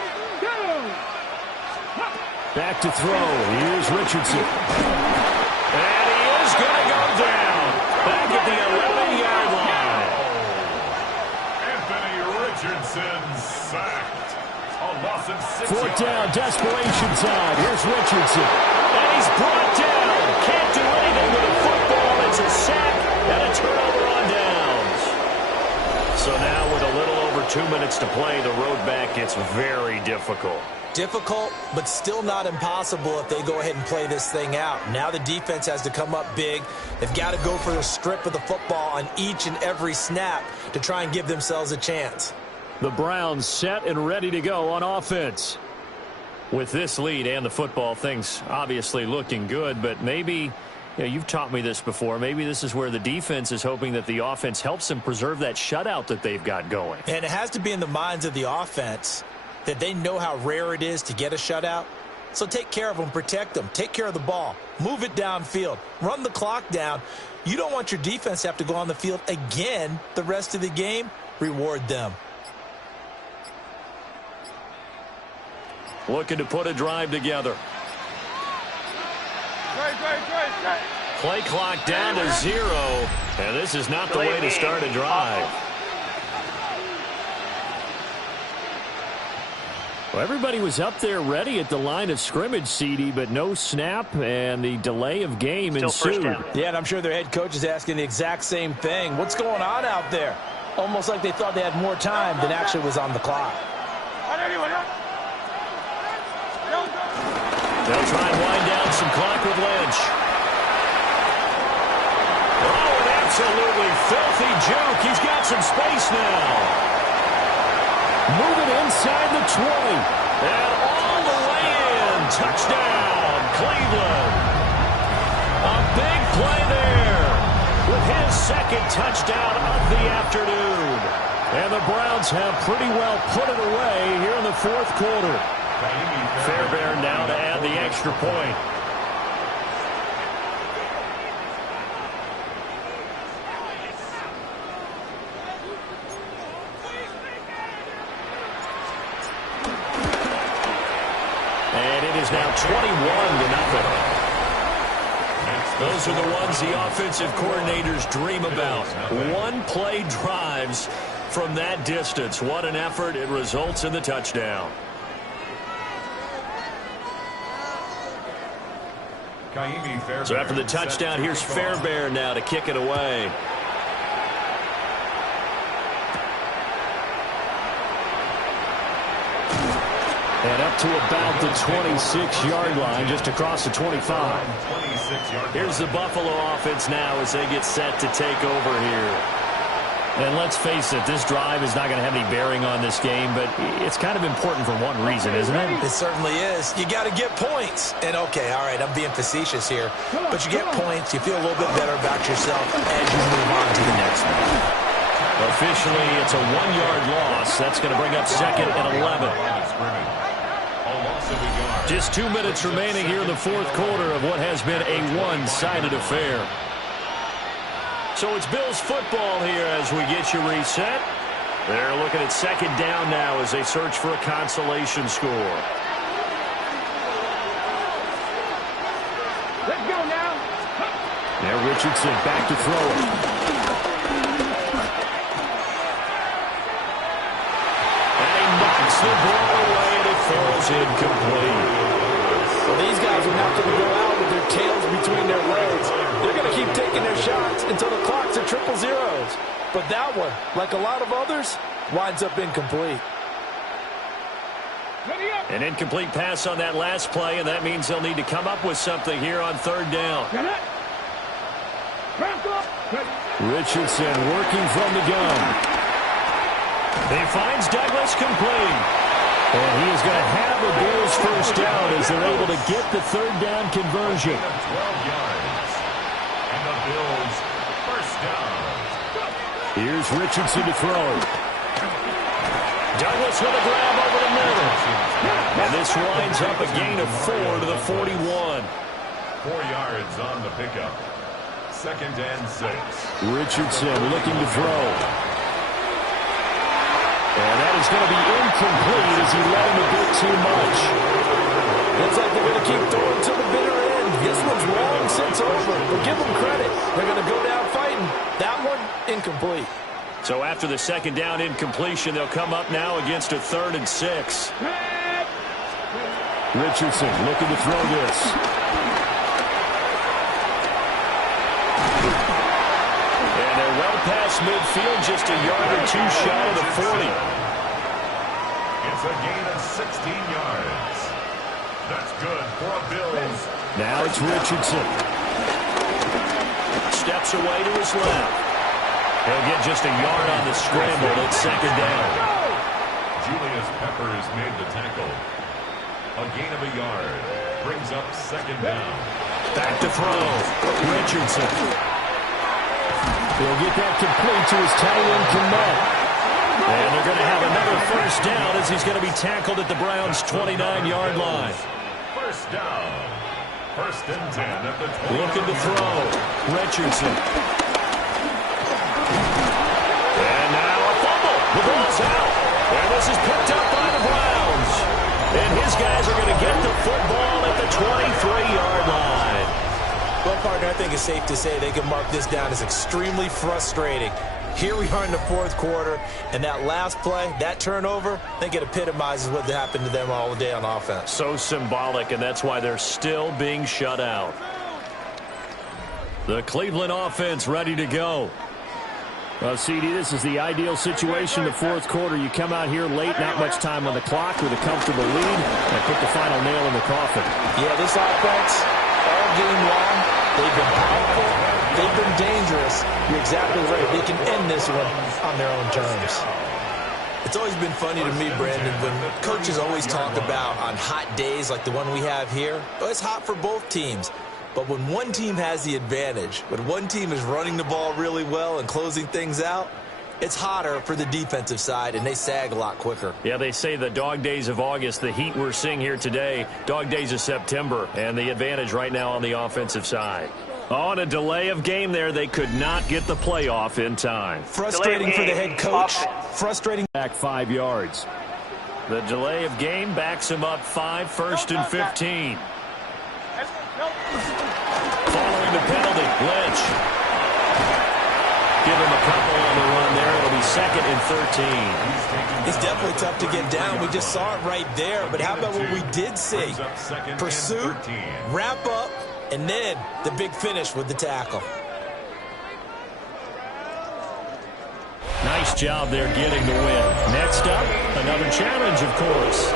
Back to throw. Here's Richardson. And he is going to go down. Back at the 11-yard line. Richardson sacked. A loss of 6 4th yards. down, desperation time. Here's Richardson. And he's brought down. Can't do anything with the football. It's a sack and a turnover on downs. So now with a little over 2 minutes to play, the road back gets very difficult. Difficult, but still not impossible if they go ahead and play this thing out. Now the defense has to come up big. They've got to go for the strip of the football on each and every snap to try and give themselves a chance. The Browns set and ready to go on offense. With this lead and the football, things obviously looking good, but maybe, you've taught me this before, maybe this is where the defense is hoping that the offense helps them preserve that shutout that they've got going. And it has to be in the minds of the offense that they know how rare it is to get a shutout. So take care of them, protect them, take care of the ball, move it downfield, run the clock down. You don't want your defense to have to go on the field again the rest of the game. Reward them. Looking to put a drive together. Play clock down to 0, and this is not the way to start a drive. Well, everybody was up there ready at the line of scrimmage, CD, but no snap, and the delay of game ensued. Yeah, and I'm sure their head coach is asking the exact same thing. What's going on out there? Almost like they thought they had more time than actually was on the clock. They'll try and wind down some clock with Lynch. Oh, an absolutely filthy juke. He's got some space now. Moving inside the 20. And all the way in. Touchdown, Cleveland. A big play there with his second touchdown of the afternoon. And the Browns have pretty well put it away here in the fourth quarter. Fairbairn now to add the extra point. And it is now 21-0. Those are the ones the offensive coordinators dream about. One-play drives from that distance. What an effort. It results in the touchdown. So after the touchdown, here's Fairbairn now to kick it away. And up to about the 26-yard line, just across the 25. Here's the Buffalo offense now as they get set to take over here. And let's face it, this drive is not going to have any bearing on this game, but it's kind of important for one reason, isn't it? It certainly is. You got to get points. And, okay, all right, I'm being facetious here. But you get points, you feel a little bit better about yourself as you move on to the next one. Officially, it's a 1-yard loss. That's going to bring up 2nd and 11. Just 2 minutes remaining here in the fourth quarter of what has been a one-sided affair. So it's Bills football here as we get you reset. They're looking at 2nd down now as they search for a consolation score. Let's go now. Now Richardson back to throw it. And he knocks the ball away and it falls incomplete. Well, these guys are not going to go out with their tails between their legs. They're going to keep taking their shots until the clock's at 000. But that one, like a lot of others, winds up incomplete. An incomplete pass on that last play, and that means they'll need to come up with something here on 3rd down. Richardson working from the gun. He finds Douglas complete. And he is going to have the Bills first down as they're able to get the 3rd down conversion. 12 yards. And the Bills first down. Here's Richardson to throw. Douglas with a grab over the middle. And this winds up a gain of 4 to the 41. 4 yards on the pickup. 2nd and 6. Richardson looking to throw. And that is going to be incomplete as he let him a bit too much. Looks like they're going to keep throwing to the bitter end. This one's long since over, but give them credit. They're going to go down fighting. That one, incomplete. So after the 2nd down incompletion, they'll come up now against a 3rd and 6. Richardson looking to throw this. And they're well past midfield, just a yard or two shy of the 40. It's a gain of 16 yards. That's good for a Bills. Now it's Richardson. Steps away to his left. He'll get just a yard on the scramble. It's second down. Julius Peppers made the tackle. A gain of a yard. Brings up second down. Back to throw. Richardson. He'll get that complete to his tight end, Komet. And they're going to have another first down as he's going to be tackled at the Browns' 29-yard line. First down. First and 10 at the 20. Looking to throw. Richardson. And now a fumble. The ball's out. And this is picked up by the Browns. And his guys are going to get the football at the 23-yard line. Well, partner, I think it's safe to say they can mark this down as extremely frustrating. Here we are in the fourth quarter, and that last play, that turnover, I think it epitomizes what happened to them all day on offense. So symbolic, and that's why they're still being shut out. The Cleveland offense ready to go. Well, CD, this is the ideal situation, the fourth quarter. You come out here late, not much time on the clock with a comfortable lead, and put the final nail in the coffin. Yeah, this offense, all game long, they've been powerful, they've been dangerous. You're exactly right. They can end this one on their own terms. It's always been funny to me, Brandon, when coaches always talk about on hot days like the one we have here. Oh, it's hot for both teams. But when one team has the advantage, when one team is running the ball really well and closing things out, it's hotter for the defensive side, and they sag a lot quicker. Yeah, they say the dog days of August, the heat we're seeing here today, dog days of September, and the advantage right now on the offensive side. On a delay of game there, they could not get the playoff in time. Frustrating for the head coach. Frustrating. Back 5 yards. The delay of game backs him up 5, first and 15. Following the penalty, Lynch. Give him a couple on the run there. It'll be second and 13. It's definitely tough to get down. We just saw it right there. But how about what we did see? Pursuit, wrap up, and then the big finish with the tackle. Nice job there getting the win. Next up, another challenge, of course.